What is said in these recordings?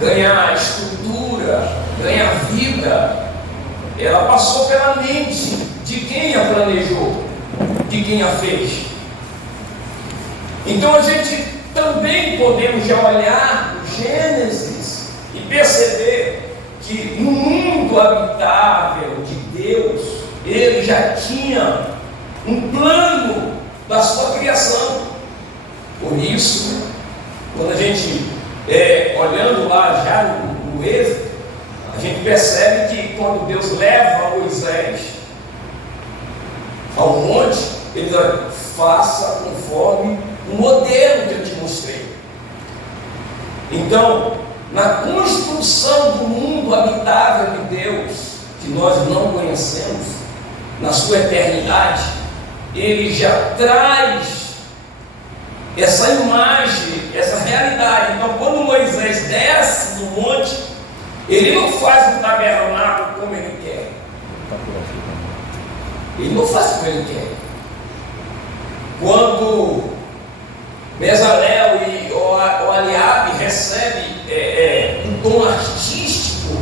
ganha estrutura, ganha vida, ela passou pela mente de quem a planejou, de quem a fez. Então a gente também podemos já olhar o Gênesis e perceber que no mundo habitável de Deus, Ele já tinha um plano da sua criação. Por isso, quando a gente, olhando lá já no Êxodo, a gente percebe que quando Deus leva Moisés ao monte, ele diz: faça conforme o modelo que eu te mostrei. Então, na construção do mundo habitável de Deus, que nós não conhecemos, na sua eternidade, Ele já traz essa imagem, essa realidade. Então, quando Moisés desce do monte, ele não faz um tabernáculo como ele quer. Ele não faz como ele quer. Quando Bezalel e Oliabe recebem um dom artístico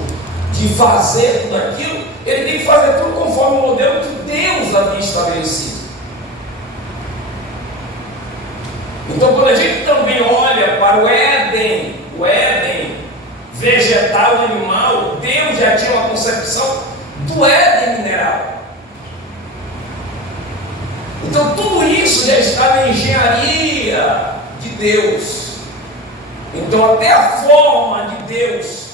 de fazer tudo aquilo, ele tem que fazer tudo conforme o modelo que Deus havia estabelecido. Então, quando a gente também olha para o Éden vegetal e animal, Deus já tinha uma concepção do Éden mineral. Então, tudo isso já estava em engenharia de Deus. Então, até a forma de Deus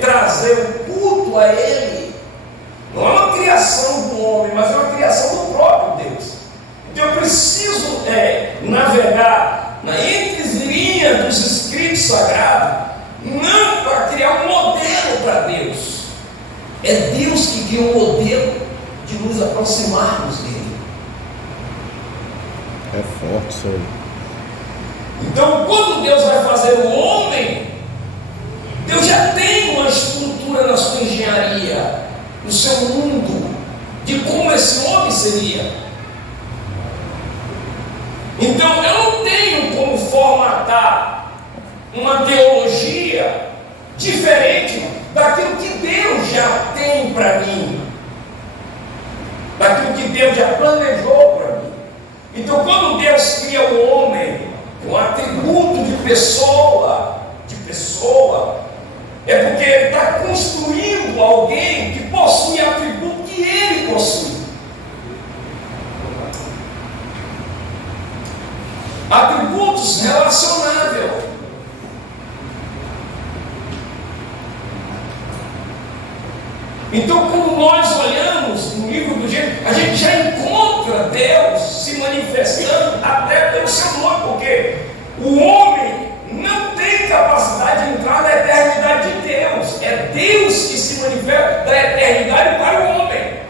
trazer o culto a Ele não é uma criação do homem, mas é uma criação do próprio Deus. Então, eu preciso navegar entre as linhas dos escritos sagrados, não para criar um modelo para Deus. É Deus que cria um modelo de nos aproximarmos dele. É forte isso aí. Então, quando Deus vai fazer o homem, Deus já tem uma estrutura na sua engenharia, no seu mundo, de como esse homem seria. Então, eu não tenho como formatar uma teologia diferente daquilo que Deus já tem para mim, daquilo que Deus já planejou para mim. Então, quando Deus cria o homem com atributo de pessoa, é porque Ele está construindo alguém que possui atributo que Ele possui. Atributos relacionáveis. Então, quando nós olhamos no livro do Gênesis, a gente já encontra Deus se manifestando até pelo seu nome, porque o homem não tem capacidade de entrar na eternidade de Deus. É Deus que se manifesta da eternidade para o homem.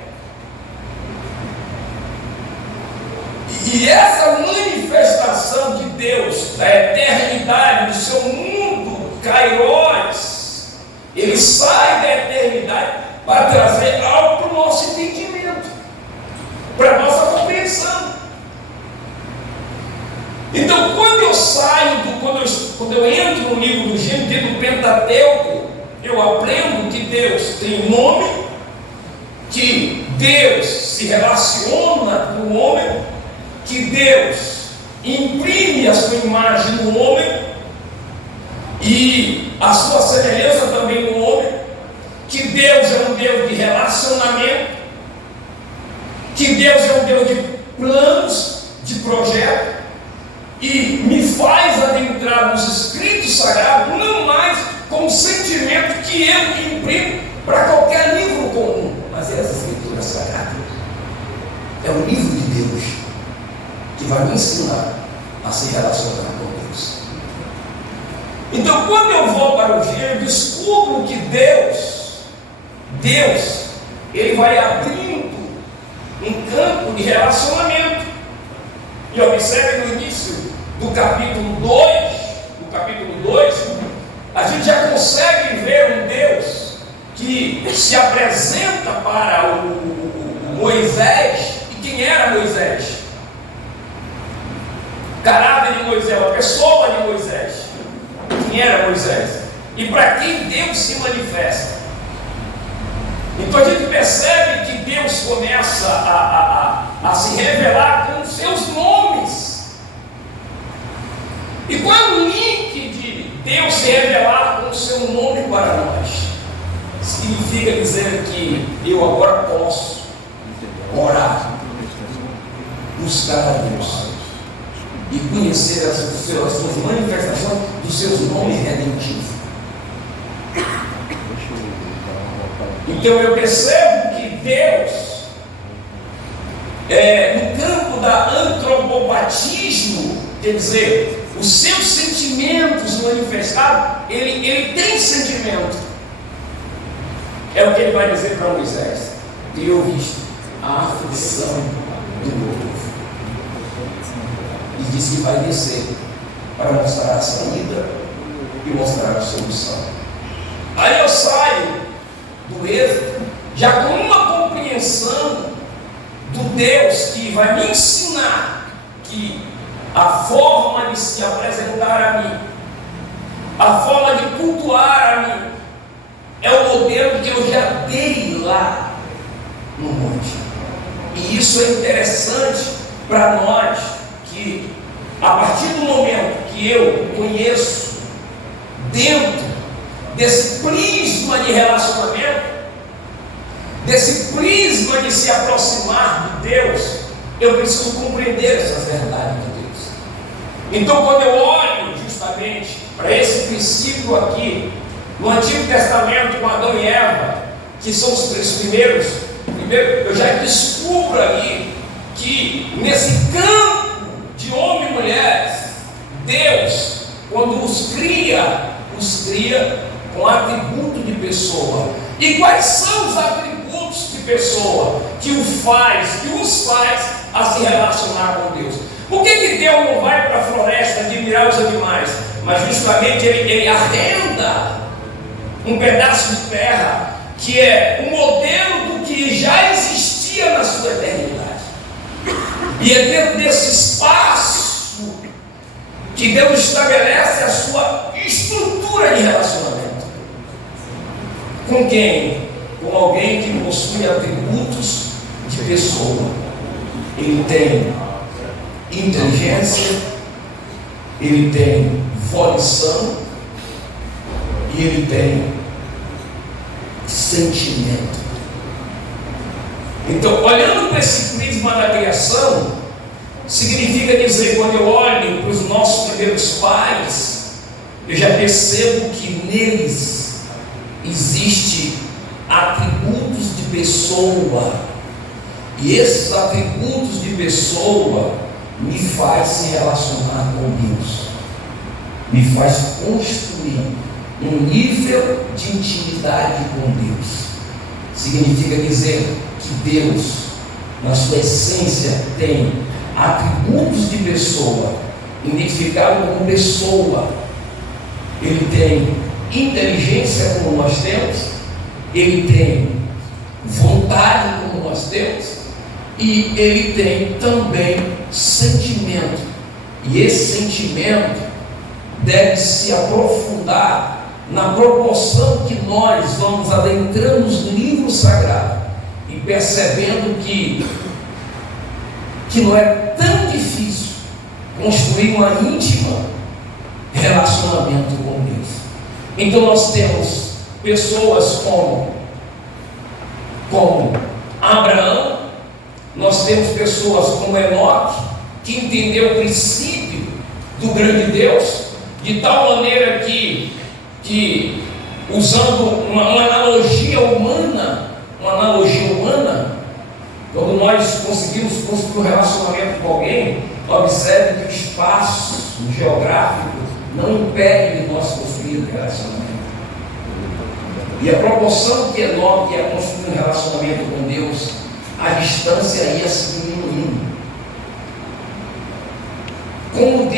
E essa manifestação de Deus, da eternidade, do seu mundo, Kairos, ele sai da eternidade para trazer algo para o nosso entendimento, para a nossa compreensão. Então, quando eu saio, quando eu entro no livro do Gênesis, dentro do Pentateuco, eu aprendo que Deus tem um nome, que Deus se relaciona com o homem, que Deus imprime a sua imagem no homem e a sua semelhança também no homem, que Deus é um Deus de relacionamento, que Deus é um Deus de planos, de projeto, e me faz adentrar nos escritos sagrados, não mais com o sentimento que eu imprimo para qualquer livro comum, mas é as escrituras sagradas. É o livro de Deus que vai me ensinar a se relacionar com Deus. Então, quando eu vou para o Gênesis, eu descubro que Deus, Ele vai abrindo um campo de relacionamento. E observe no início do capítulo 2, a gente já consegue ver um Deus que se apresenta para o Moisés. E quem era Moisés? O caráter de Moisés, a pessoa de Moisés. Quem era Moisés? e para quem Deus se manifesta. Então a gente percebe que Deus começa a se revelar com os seus nomes. E qual é o link de Deus se revelar com o seu nome para nós? Significa dizer que eu agora posso orar, buscar a Deus e conhecer as suas manifestações dos seus nomes redentivos. Então eu percebo que Deus, no campo da antropopatismo, quer dizer, os seus sentimentos manifestados, ele tem sentimento. É o que ele vai dizer para Moisés: e ouviste a aflição do povo. E disse que vai descer para mostrar a saída e mostrar a solução. Aí eu saio do Êxodo já com uma compreensão do Deus que vai me ensinar que a forma de se apresentar a mim, a forma de cultuar a mim, é o modelo que eu já dei lá no monte. E isso é interessante para nós, que a partir do momento que eu conheço dentro desse prisma de relacionamento, desse prisma de se aproximar de Deus, eu preciso compreender essas verdades de Deus. Então, quando eu olho justamente para esse princípio aqui, no Antigo Testamento, com Adão e Eva, que são os primeiros, eu já descubro ali que nesse campo de homem e mulher, Deus, quando os cria com atributo de pessoa. E quais são os atributos de pessoa que os faz a se relacionar com Deus? Por que Deus não vai para a floresta admirar os animais, mas justamente ele arrenda um pedaço de terra que é o modelo do que já existia na sua eternidade? E é dentro desse espaço que Deus estabelece a sua estrutura de relacionamento. Com quem? Com alguém que possui atributos de pessoa. Ele tem inteligência, ele tem volição e ele tem sentimento. Então, olhando para esse prisma da criação, significa dizer, quando eu olho para os nossos primeiros pais, eu já percebo que neles existe atributos de pessoa, e esses atributos de pessoa me faz se relacionar com Deus, me faz construir um nível de intimidade com Deus. Significa dizer que Deus, na sua essência, tem atributos de pessoa, identificado como pessoa. Ele tem inteligência como nós temos, ele tem vontade como nós temos, e ele tem também sentimento. E esse sentimento deve se aprofundar na proporção que nós vamos adentrando no livro sagrado e percebendo que não é tão difícil construir uma íntima relacionamento com Deus. Então nós temos pessoas como Abraão, nós temos pessoas como Enoque, que entendeu o princípio do grande Deus, de tal maneira que usando uma analogia humana, quando nós conseguimos construir um relacionamento com alguém, observe que o espaço geográfico não impede de nós construir um relacionamento. E a proporção que Enoque ia construir um relacionamento com Deus, a distância ia se diminuindo. Como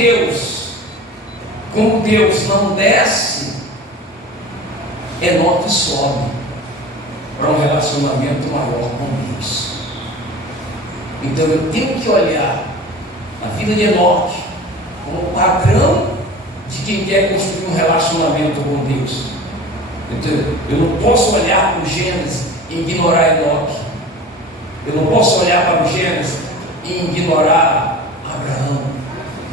Deus não desce, Enoque sobe para um relacionamento maior com Deus. Então eu tenho que olhar a vida de Enoque como padrão de quem quer construir um relacionamento com Deus. Eu não posso olhar para o Gênesis e ignorar Enoque. Eu não posso olhar para o Gênesis e ignorar Abraão.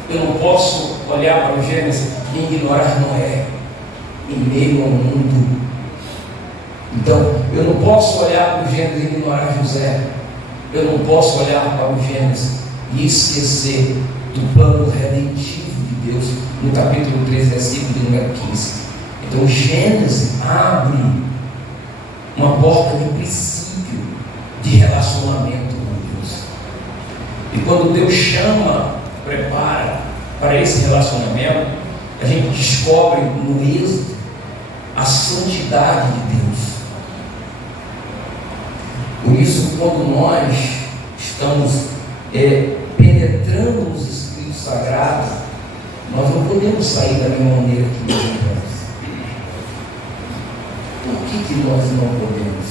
Eu não posso olhar para o Gênesis e ignorar Noé em meio ao mundo. Então, eu não posso olhar para o Gênesis e ignorar José. Eu não posso olhar para o Gênesis e esquecer do plano redentivo de Deus no capítulo 3, versículo de número 15. Então, Gênesis abre uma porta de princípio de relacionamento com Deus. E quando Deus chama, prepara para esse relacionamento, a gente descobre no Êxodo a santidade de Deus. Por isso, quando nós estamos penetrando nos Escritos Sagrados, nós não podemos sair da mesma maneira que nós entramos. Por que nós não podemos?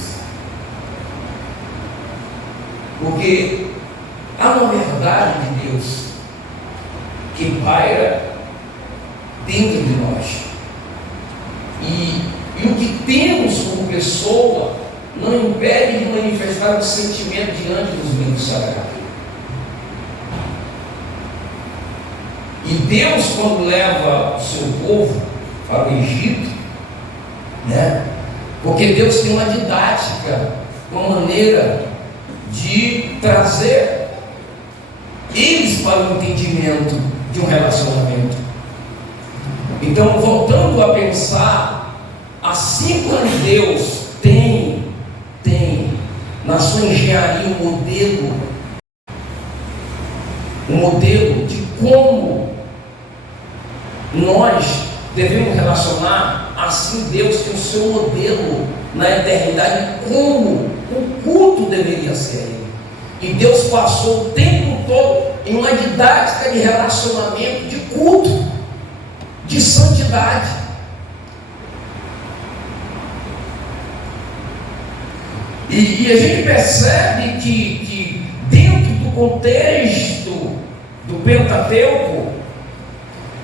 Porque há uma verdade de Deus que paira dentro de nós. E o que temos como pessoa não impede de manifestar o sentimento diante dos livros sagrados. E Deus, quando leva o seu povo para o Egito, porque Deus tem uma didática, uma maneira de trazer eles para o entendimento de um relacionamento. Então, voltando a pensar, assim como Deus tem na sua engenharia um modelo de como nós devemos relacionar, assim Deus tem o seu modelo na eternidade, como o culto deveria ser. E Deus passou o tempo todo em uma didática de relacionamento, de culto, de santidade. E a gente percebe que dentro do contexto do Pentateuco,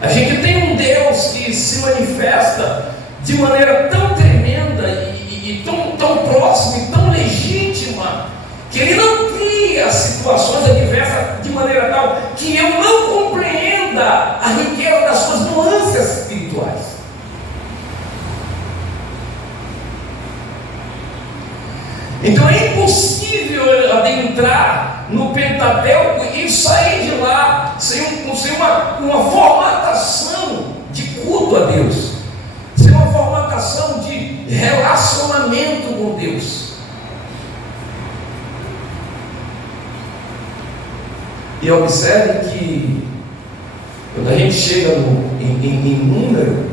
a gente tem um Deus que se manifesta de maneira tão tremenda e tão próxima e tão legítima, que Ele não cria situações adversas de maneira tal que eu não compreenda a riqueza das suas nuances espirituais. Então é impossível adentrar no Pentateuco e sair de lá sem uma formatação de culto a Deus, sem uma formatação de relacionamento com Deus. E observe que quando a gente chega em número,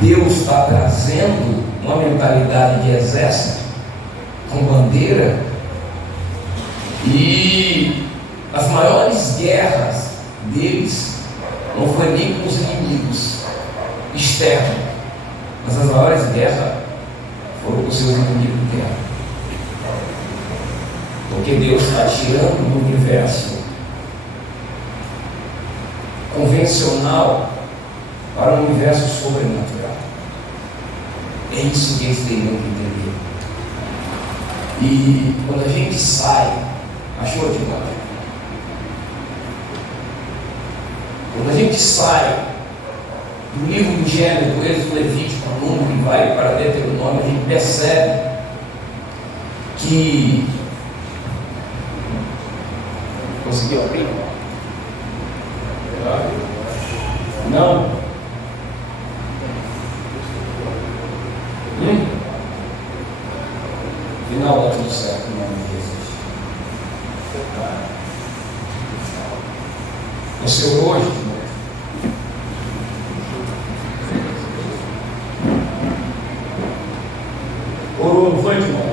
Deus está trazendo uma mentalidade de exército com bandeira, e as maiores guerras deles não foi nem com os inimigos externos, mas as maiores guerras foram com os seus inimigos internos, porque Deus está tirando do universo convencional para um universo sobrenatural. É isso que eles teriam que entender. E quando a gente sai, achou demais? Quando a gente sai do livro do Gênesis, do Êxodo, Levítico, Número e vai para Deuteronômio, a gente percebe que conseguiu abrir? Não? Final dá tudo certo, em nome de Jesus. Você hoje, orou, não foi, irmão?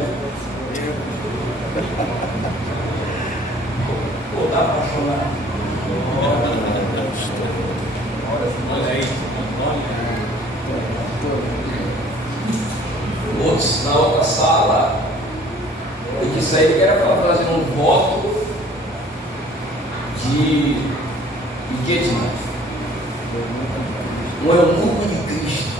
Pô, está apaixonado. Olha aí, outros na outra sala, eu disse a ele que era para fazer um voto de quê, Um eunuco de Cristo.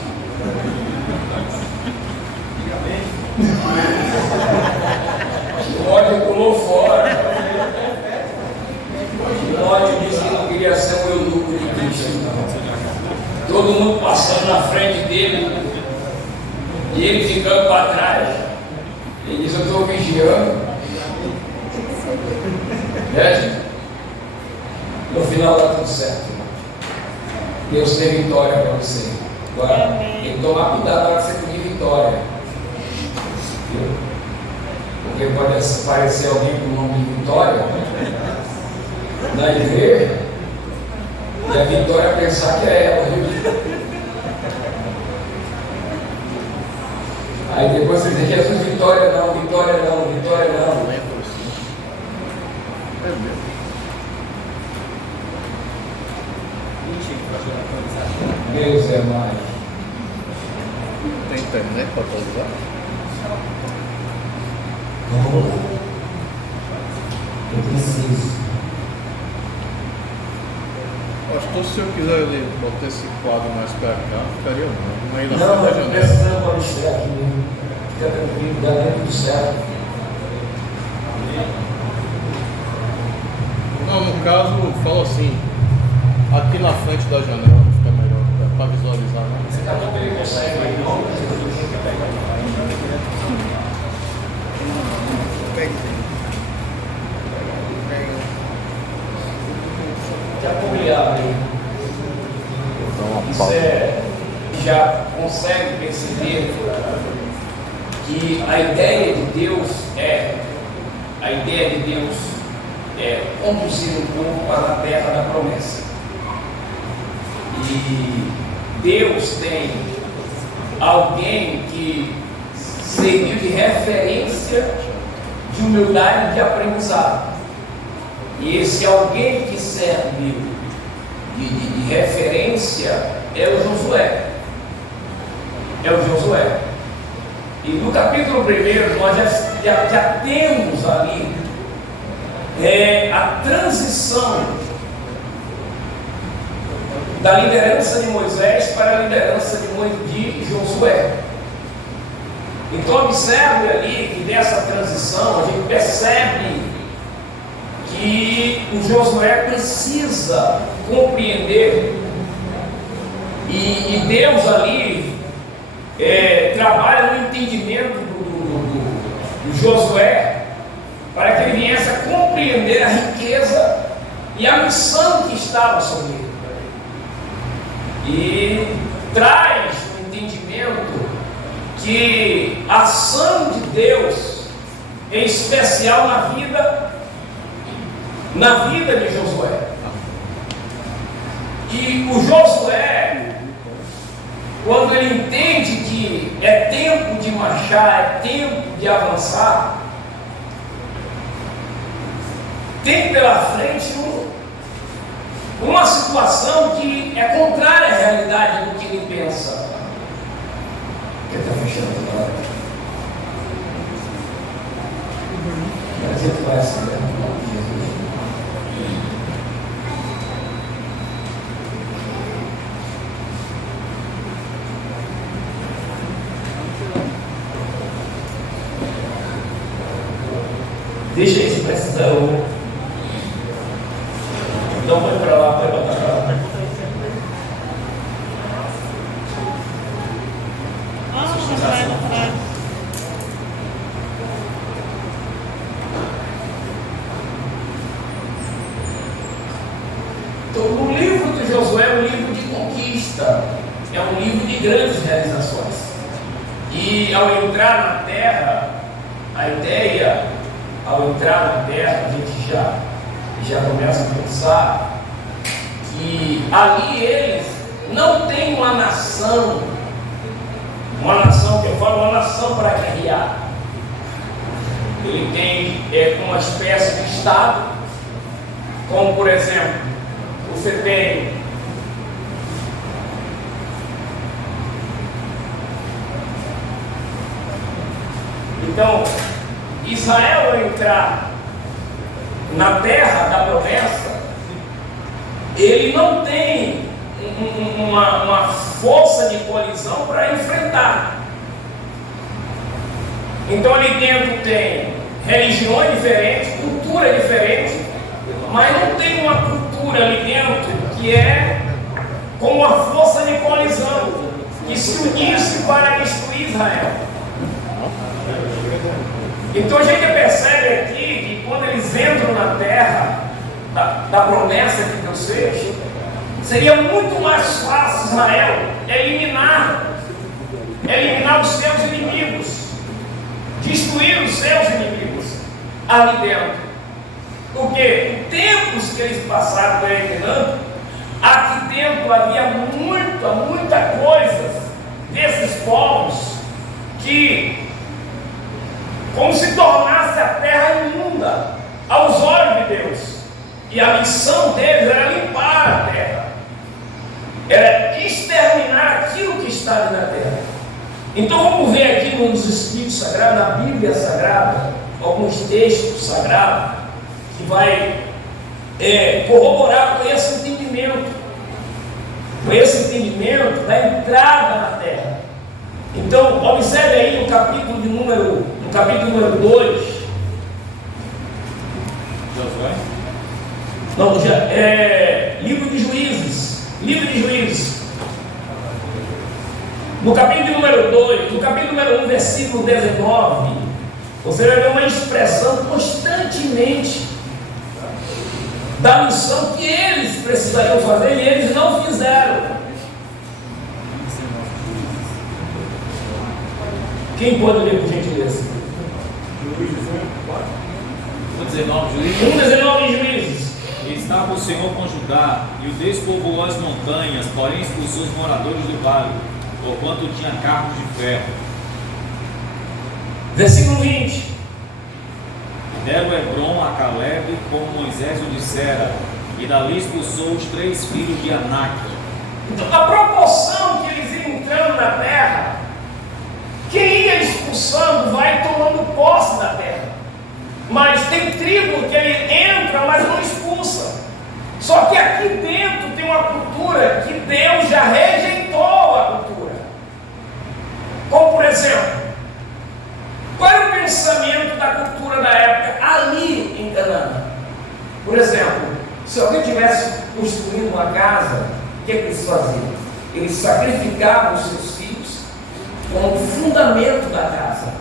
Timóteo pulou fora. Timóteo disse que não queria ser um eunuco de Cristo. Todo mundo passando na frente dele e ele ficando para trás. Ele disse: eu estou vigiando. No final está tudo certo. Deus tem vitória para você. Agora, tem que tomar cuidado na hora que você pedir vitória. Porque pode aparecer alguém com o nome de Vitória na igreja e a Vitória pensar que é ela, viu? Aí depois você diz: Jesus, Vitória não, Vitória não, Vitória não. Deus é mais. Tem internet para atualizar? Não. Eu preciso. Acho que se eu quiser botar esse quadro mais para cá, ficaria bom. Aí na Não, frente da não janela. precisamos para mexer aqui mesmo. Fica tranquilo, dá dentro do céu. Não, no caso, fala assim, aqui na frente da janela fica melhor, para visualizar, né? Você está muito bem, consegue aí, não? Já publicado aí. Você já consegue perceber que a ideia de Deus é conduzir o povo para a terra da promessa. E Deus tem alguém que serviu de referência de humildade e de aprendizado. E esse alguém que serve de referência é o Josué. E no capítulo 1 nós já temos ali a transição da liderança de Moisés para a liderança de Josué. Então observe ali que nessa transição a gente percebe que o Josué precisa compreender e Deus ali trabalha no entendimento do Josué para que ele viesse a compreender a riqueza e a missão que estava sobre ele. E traz o entendimento que a ação de Deus, em especial na vida de Josué. E o Josué, quando ele entende que é tempo de marchar, é tempo de avançar, tem pela frente uma situação que é contrária à realidade do que ele pensa. Quer estar fechando agora? Mas ele vai assim, né? Em nome de Jesus. Deixa aí se precisar. Então põe para lá, põe para lá. Então, o livro de Josué é um livro de conquista, é um livro de grandes realizações. E ao entrar na terra, a ideia, ao entrar na terra, a gente já começa a pensar que ali eles não têm uma nação que eu falo, uma nação para guerrear. Ele tem uma espécie de estado, como por exemplo, você tem então Israel ao entrar na terra da promessa, ele não tem uma força de colisão para enfrentar. Então ali dentro tem religiões diferentes, cultura diferente, mas não tem uma cultura ali dentro que é com uma força de colisão que se unisse para destruir Israel. Então a gente percebe aqui que quando eles entram na terra da promessa que Deus fez, seria muito mais fácil Israel eliminar os seus inimigos, destruir os seus inimigos ali dentro. Porque tempos que eles passaram peregrinando, aqui dentro havia muita coisa desses povos que, como se tornasse a terra imunda aos olhos de Deus. E a missão deles era limpar a terra, era exterminar aquilo que estava na terra. Então vamos ver aqui nos Escritos Sagrados, na Bíblia Sagrada, alguns textos sagrados que vai corroborar com esse entendimento da entrada na terra. Então observe aí no capítulo número 2. Não, livro de Juízes. No capítulo número 2, no capítulo número 1, versículo 19, você vai ver uma expressão constantemente da missão que eles precisariam fazer e eles não fizeram. Quem pode ler, por gentileza? 1:19 em Juízes. E estava o Senhor com Judá, e o despovoou as montanhas, porém expulsou os moradores do vale, porquanto tinha carros de ferro. Versículo 20. Deram Hebrom a Caleb, como Moisés o dissera, e dali expulsou os 3 filhos de Anak. Então, a proporção que eles iam entrando na terra, quem ia expulsando vai tomando posse da terra. Mas tem tribo que ele entra, mas não expulsa. Só que aqui dentro tem uma cultura que Deus já rejeitou a cultura. Como por exemplo, qual era o pensamento da cultura da época ali em Canaã? Por exemplo, se alguém tivesse construindo uma casa, o que eles faziam? Eles sacrificavam os seus filhos como fundamento da casa,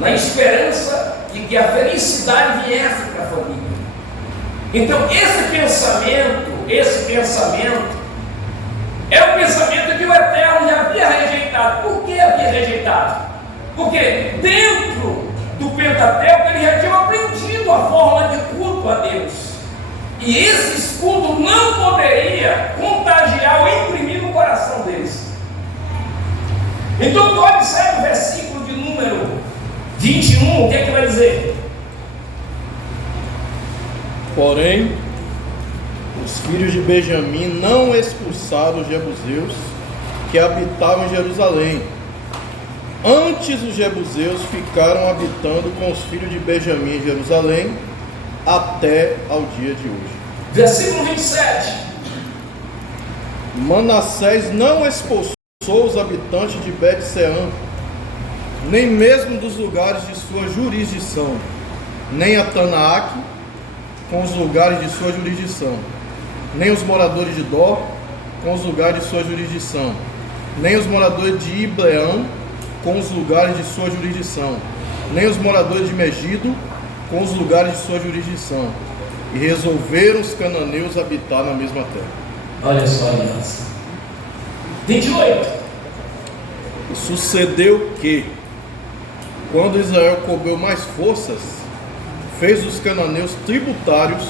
na esperança de que a felicidade viesse para a família. Então esse pensamento é o pensamento que o Eterno já havia rejeitado. Por que havia rejeitado? Porque dentro do Pentateuco ele já tinha aprendido a forma de culto a Deus. E esses cultos não poderia contagiar ou imprimir no coração deles. Então observe o versículo de número 21, o que é que vai dizer? Porém, os filhos de Benjamim não expulsaram os jebuseus que habitavam em Jerusalém. Antes os jebuseus ficaram habitando com os filhos de Benjamim em Jerusalém até ao dia de hoje. Versículo 27. Manassés não expulsou os habitantes de Bet-Sean, nem mesmo dos lugares de sua jurisdição, nem a Tanaac com os lugares de sua jurisdição, nem os moradores de Dor com os lugares de sua jurisdição, nem os moradores de Ibleão com os lugares de sua jurisdição, nem os moradores de Megido com os lugares de sua jurisdição, e resolveram os cananeus habitar na mesma terra. Olha só a aliança. 28. E sucedeu que, quando Israel cobrou mais forças, fez os cananeus tributários,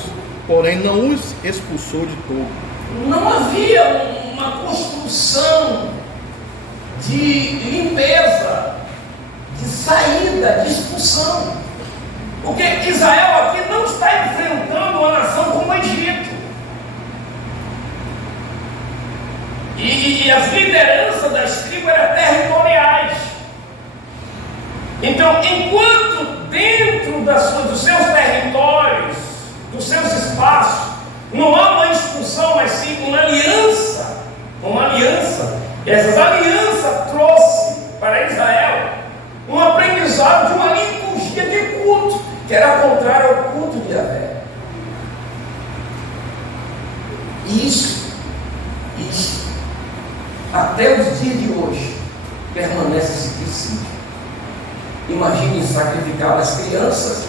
porém não os expulsou de todo. Não havia uma construção de limpeza, de saída, de expulsão. Porque Israel aqui não está enfrentando uma nação como o Egito. E as lideranças das tribos eram territoriais. Então, enquanto dentro dos seus territórios, dos seus espaços, não há uma expulsão, mas sim uma aliança Essa aliança trouxe para Israel um aprendizado de uma liturgia de culto, que era contrária ao culto de Yahvé. Isso, até os dias de hoje, permanece esse princípio. Imagine sacrificar as crianças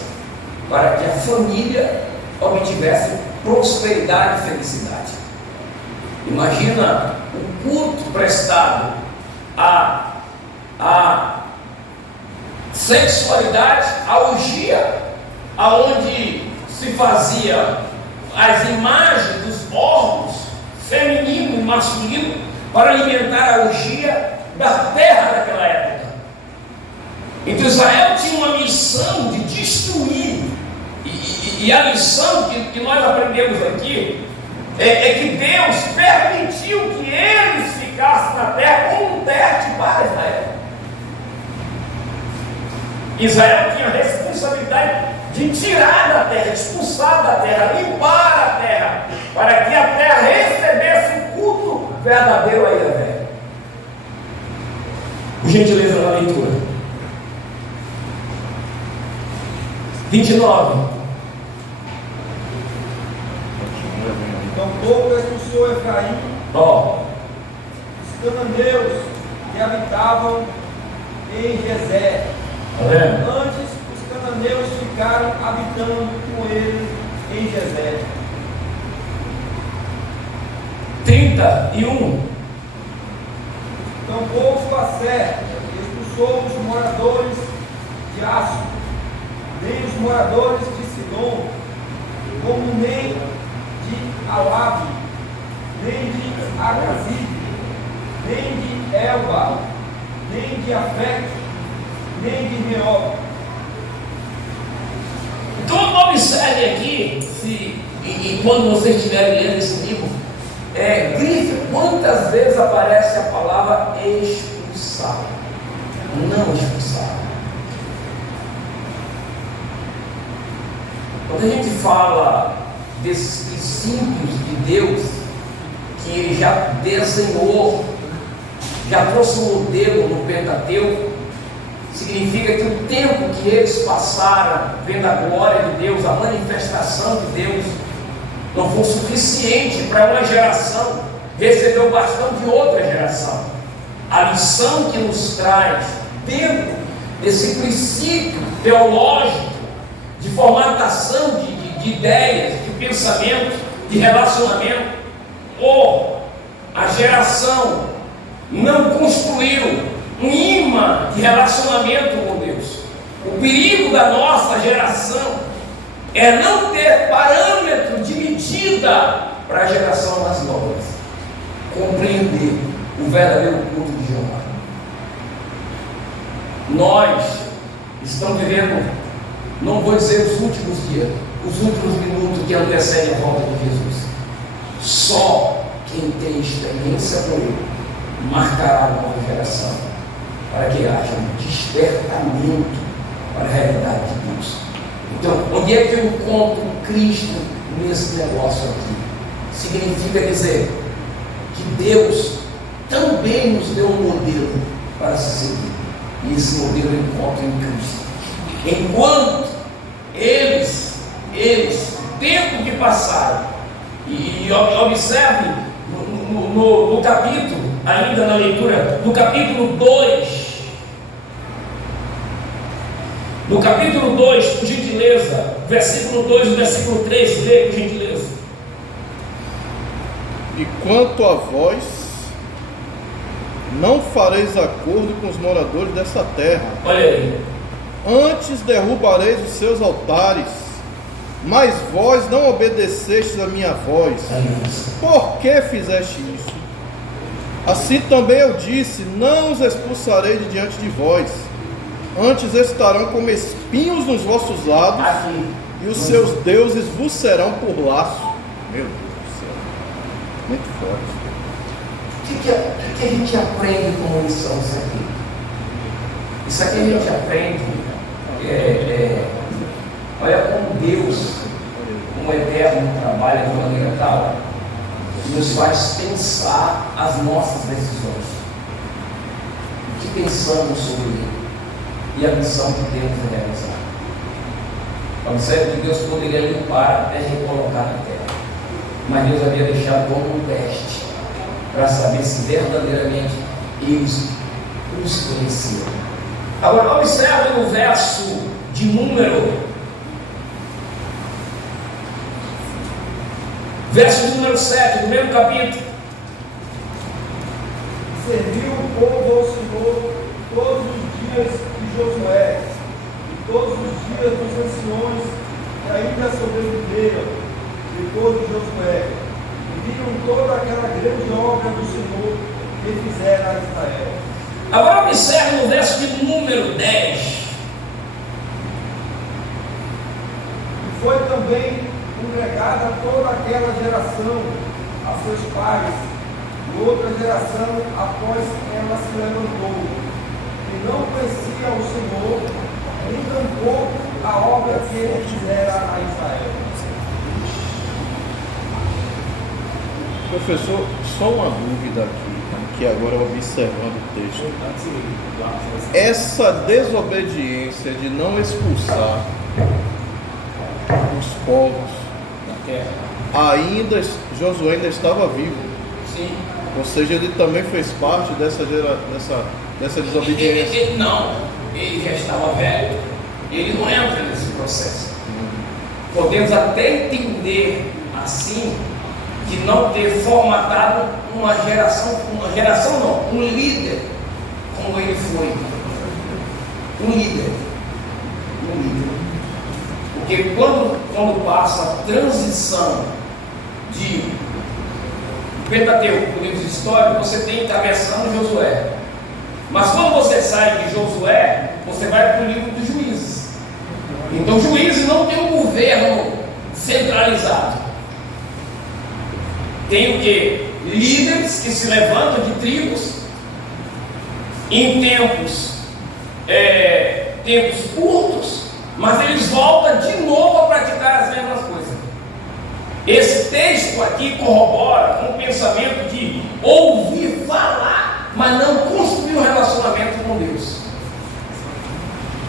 para que a família obtivesse prosperidade e felicidade. Imagina o culto prestado à sexualidade, à orgia, aonde se fazia as imagens dos órgãos feminino e masculino para alimentar a orgia da terra daquela época. Então Israel tinha uma missão de destruir, e a lição que nós aprendemos aqui é que Deus permitiu que eles ficassem na terra como um teste para Israel. Israel tinha a responsabilidade de tirar da terra, expulsar da terra, limpar a terra, para que a terra recebesse um culto verdadeiro a Yahvé. Por gentileza, na leitura 29. Tampouco expulsou Efraim os cananeus que habitavam em Gezer. Antes, os cananeus ficaram habitando com ele em Gezer. 31. Tampouco Assé expulsou os moradores de Aço, nem os moradores de Sidom, como nem de Alabe, nem de Acazib, nem de Elba, nem de Afec, nem de Reob. Então observe aqui, e quando vocês estiverem lendo esse livro, grife quantas vezes aparece a palavra expulsar, não expulsar. Quando a gente fala desses princípios de Deus, que Ele já desenhou, já trouxe um modelo no Pentateuco, significa que o tempo que eles passaram vendo a glória de Deus, a manifestação de Deus, não foi suficiente para uma geração receber o bastão de outra geração. A lição que nos traz dentro desse princípio teológico de formatação de ideias, de pensamento, de relacionamento, ou a geração não construiu um imã de relacionamento com Deus. O perigo da nossa geração é não ter parâmetro de medida para a geração mais nova compreender o verdadeiro culto de Jeová. Nós estamos vivendo, não vou dizer os últimos dias, os últimos minutos que antecedem a volta de Jesus. Só quem tem experiência com Ele marcará a nova geração, para que haja um despertamento para a realidade de Deus. Então, onde é que eu encontro Cristo nesse negócio aqui? Significa dizer que Deus também nos deu um modelo para se seguir, e esse modelo eu encontro em Cristo. Enquanto eles, tempo que passaram, e observe no capítulo, ainda na leitura, no capítulo 2, por gentileza, versículo 2 e versículo 3, lê, por gentileza. E quanto a vós, não fareis acordo com os moradores dessa terra. Olha aí. Antes derrubareis os seus altares, mas vós não obedecestes a minha voz. Por que fizeste isso? Assim também eu disse: não os expulsarei de diante de vós, antes estarão como espinhos nos vossos lados, e os seus deuses vos serão por laço. Meu Deus do céu, muito forte. O que a gente aprende como lição isso aqui? Isso aqui a gente aprende, olha como Deus, como eterno, trabalha de maneira tal, que nos faz pensar as nossas decisões. pensamos sobre ele e a missão que temos a realizar. Observe que Deus poderia limpar até recolocar na terra, mas Deus havia deixado como um teste para saber se verdadeiramente eles os conheciam. Agora observe no verso de número 7 do mesmo capítulo. Serviu o povo ao Senhor todos os dias de Josué e todos os dias dos anciões que ainda sobreviveram depois de Josué, e viram toda aquela grande obra do Senhor que fizera a Israel. Agora observe no verso de número 10. E foi também congregada toda aquela geração a seus pais, e outra geração após ela se levantou, e não conhecia o Senhor, nem tampouco a obra que ele fizera a Israel. Professor, só uma dúvida aqui, agora observando o texto. Essa desobediência de não expulsar os povos da terra, Josué ainda estava vivo. Sim. Ou seja, ele também fez parte dessa desobediência. Ele já estava velho, ele não entra nesse processo. Podemos até entender assim, que não ter formatado um líder como ele foi. Um líder. Porque quando passa a transição de Pentateuco, livros históricos, você tem cabeçando Josué. Mas quando você sai de Josué, você vai para o livro dos Juízes. Então, Juízes não tem um governo centralizado. Tem o quê? Líderes que se levantam de tribos em tempos curtos, mas eles voltam de novo a praticar as mesmas coisas. Esse texto aqui corrobora com o pensamento de ouvir falar, mas não construir um relacionamento com Deus.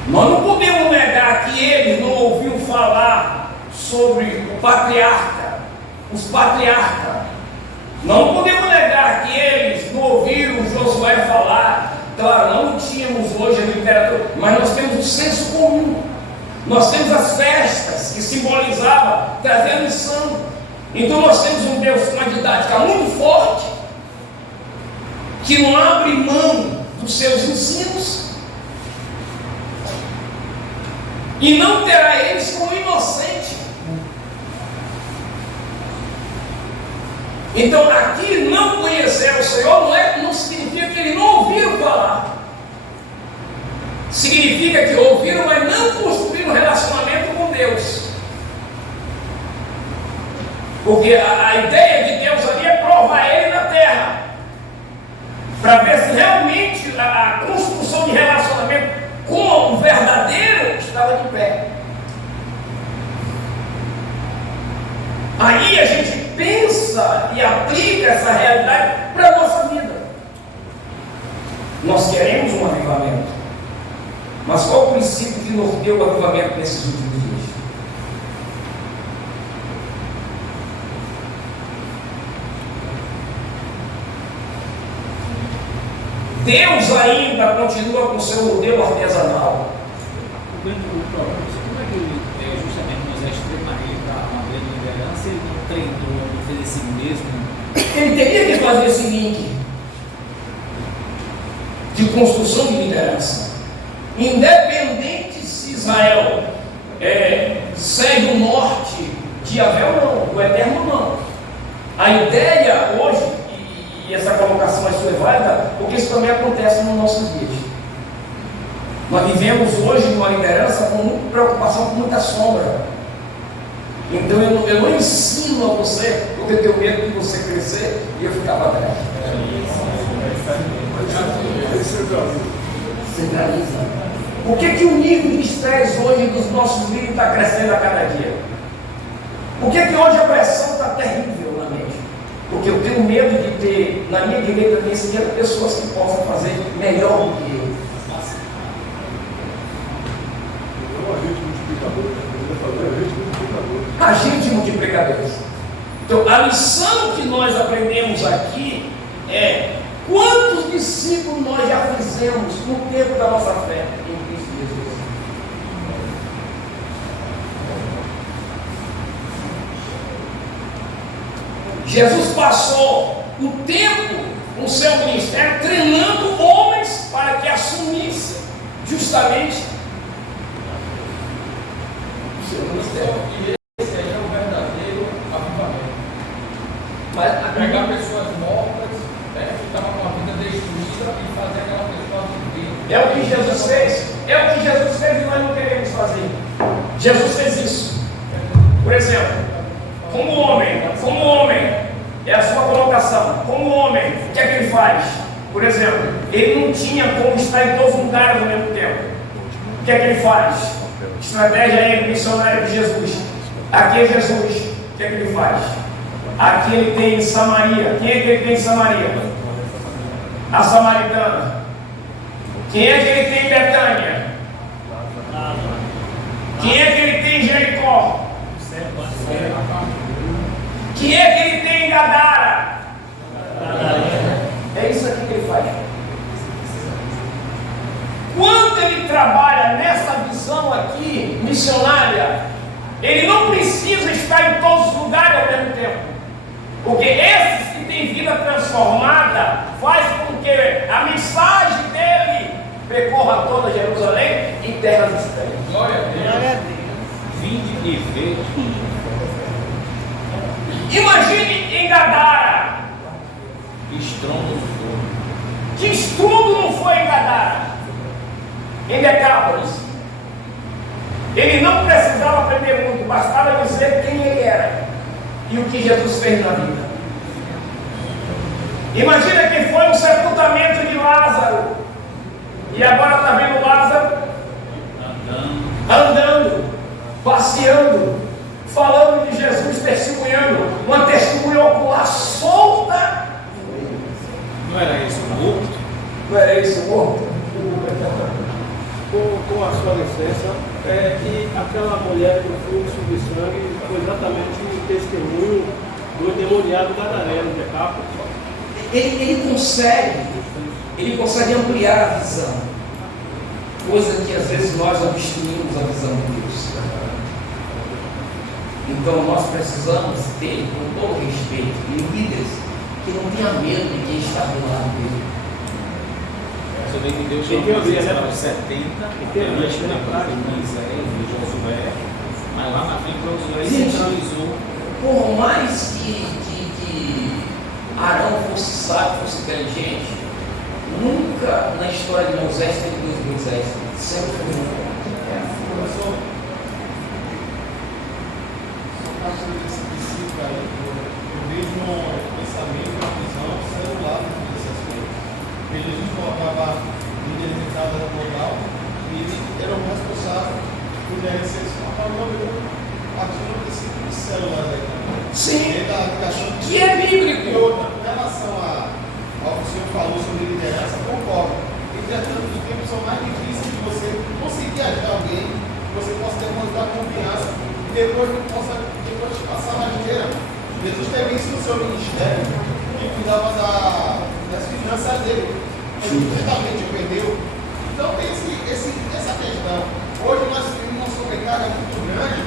Nós não podemos negar que eles não ouviram falar sobre o patriarca, os patriarcas. Não podemos negar que eles não ouviram Josué falar. Claro, não tínhamos hoje a literatura, mas nós temos o senso comum. Nós temos as festas que simbolizavam trazer a missão. Então nós temos um Deus com uma didática muito forte, que não abre mão dos seus ensinos e não terá eles como inocente. Então aqui não conhecer o Senhor não significa que eles não ouviram falar. Significa que ouviram, mas não construíram um relacionamento com Deus. Porque a ideia de Deus ali é provar Ele na terra, para ver se realmente a construção de relacionamento com o verdadeiro estava de pé. Aí a gente pensa e aplica essa realidade para a nossa vida. Nós queremos um avivamento, mas qual o princípio que nos deu o avivamento nesses últimos dias? Deus ainda continua com o seu modelo artesanal. O grande problema, como é que justamente Moisés treinou ele para uma grande liderança, ele não treinou, não fez esse mesmo? Ele teria que fazer esse link de construção de liderança. Independente se Israel segue o norte de Yahvé ou não, o Eterno não. A ideia hoje, e essa colocação é válida, porque isso também acontece nos nossos dias. Nós vivemos hoje uma liderança com muita preocupação, com muita sombra. Então eu não ensino a você, porque eu tenho medo de você crescer e eu ficar para trás. Centraliza. Por que o nível de estresse hoje dos nossos líderes está crescendo a cada dia? Por que hoje a pressão está terrível na mente? Porque eu tenho medo de ter na minha direita, na minha esquerda, pessoas que possam fazer melhor o quê? Agente multiplicadores. Então, a lição que nós aprendemos aqui é quantos discípulos nós já fizemos no tempo da nossa fé em Cristo Jesus. Jesus passou o tempo no seu ministério treinando homens para que assumissem justamente o seu ministério. Esse aí é o verdadeiro avivamento. Mas Pegar pessoas mortas, né, que estavam com a vida destruída e fazer aquela pessoa viver. é o que Jesus fez. É o que Jesus fez e nós não queremos fazer. Jesus fez isso. Por exemplo, como homem, é a sua colocação. Como homem, o que é que ele faz? Por exemplo, ele não tinha como estar em todos os lugares ao mesmo tempo. O que é que ele faz? Estratégia missionária de Jesus. Aqui é Jesus. O que é que ele faz? Aqui ele tem Samaria. Quem é que ele tem em Samaria? A samaritana. Quem é que ele tem em Betânia? Quem é que ele tem em Jericó? Quem é que ele tem em Gadara? É isso aqui que ele faz. Quando ele trabalha nessa visão aqui, missionária, ele não precisa estar em todos os lugares ao mesmo tempo. Porque esses que têm vida transformada faz com que a mensagem dele percorra toda Jerusalém e terras externas. Glória a Deus. Vinde e vede. Imagine em Gadara. Estrondo do fogo. Que estudo não foi em Gadara? Em Decápolis. Ele não precisava aprender muito, bastava dizer quem ele era e o que Jesus fez na vida. Imagina que foi um sepultamento de Lázaro e agora está vendo Lázaro andando, passeando, falando de Jesus, testemunhando, uma testemunha ocular solta. Não era isso morto? Não era isso morto? Com a sua licença, que aquela mulher do fluxo de sangue foi exatamente um testemunho do endemoniado gadareno, Decápolis. Ele consegue ampliar a visão, coisa que às vezes nós obstruímos a visão de Deus. Então nós precisamos ter, com todo respeito, líderes que não tenham medo de quem está do lado dele. Você vê que Deus Tem que ouvir, né? os 70, antes de Moisés, de Josué, mas lá na frente Josué Gente, centralizou. Por mais que Arão fosse sábio, fosse inteligente, nunca na história de Moisés teve dois Moisés, sempre foi um. Professor, só passando desse princípio aí, eu vejo um pensamento, uma visão celular dessas coisas. Jesus colocava líderes em cada local e eles eram responsáveis por gerenciar isso. A partir do princípio de células aí. Sim, que é E bíblico. outra, em relação ao que o senhor falou sobre liderança, concordo. Entretanto, os tempos são mais difíceis de você conseguir ajudar alguém, que você possa demonstrar confiança e depois de passar na esteira. Jesus teve isso no seu ministério, que cuidava das finanças dele. Ele completamente perdeu. Então tem essa questão. Hoje nós temos uma sobrecarga muito grande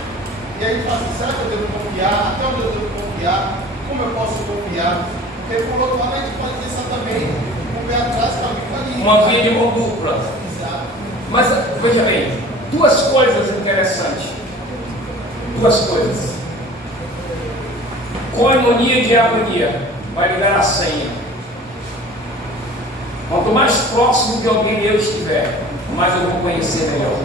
e aí fala assim, será que eu devo confiar? Até onde eu devo confiar? Como eu posso confiar? Porque por outro lado a gente pode pensar também um pé atrás com a vida de Uma via de mão dupla. Exato. Mas veja bem, duas coisas interessantes. Duas coisas. Coinonia e diaconia vai lhe dar a senha. Quanto mais próximo de alguém eu estiver, mais eu vou conhecer melhor.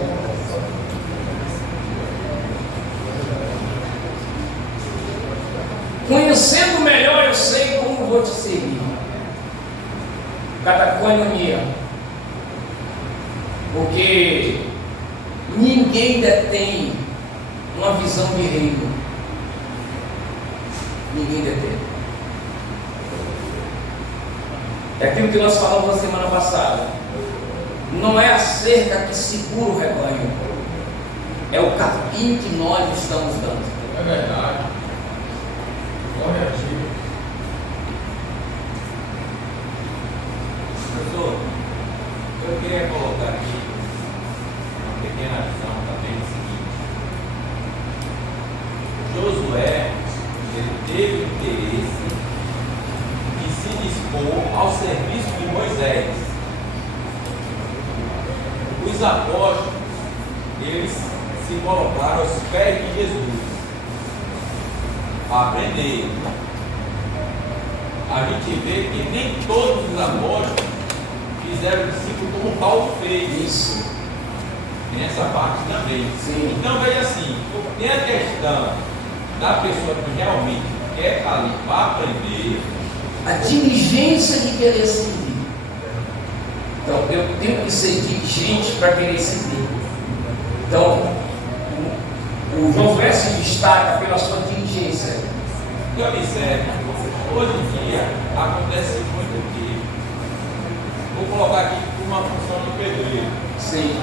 Conhecendo melhor, eu sei como vou te servir. Cada coinonia. Porque ninguém detém uma visão de reino. Ninguém detém. É aquilo que nós falamos na semana passada. não é a cerca que segura o rebanho, é o capim que nós estamos dando. É verdade. Glória a Deus. Professor, eu queria colocar aqui uma pequena visão também do seguinte: Josué, ele teve interesse de se dispor ao serviço de Moisés. Os apóstolos, eles se colocaram aos pés de Jesus a aprender. A gente vê que nem todos os apóstolos fizeram o discípulo como Paulo fez. Isso. Tem essa parte também. Sim. Então veja assim, tem a questão da pessoa que realmente quer estar ali para aprender. A diligência de querer servir. Então, eu tenho que ser diligente para querer servir. Então, o Josué se destaca pela sua diligência. E observe, hoje em dia acontece muito que, vou colocar aqui uma função de pedreiro. Sim.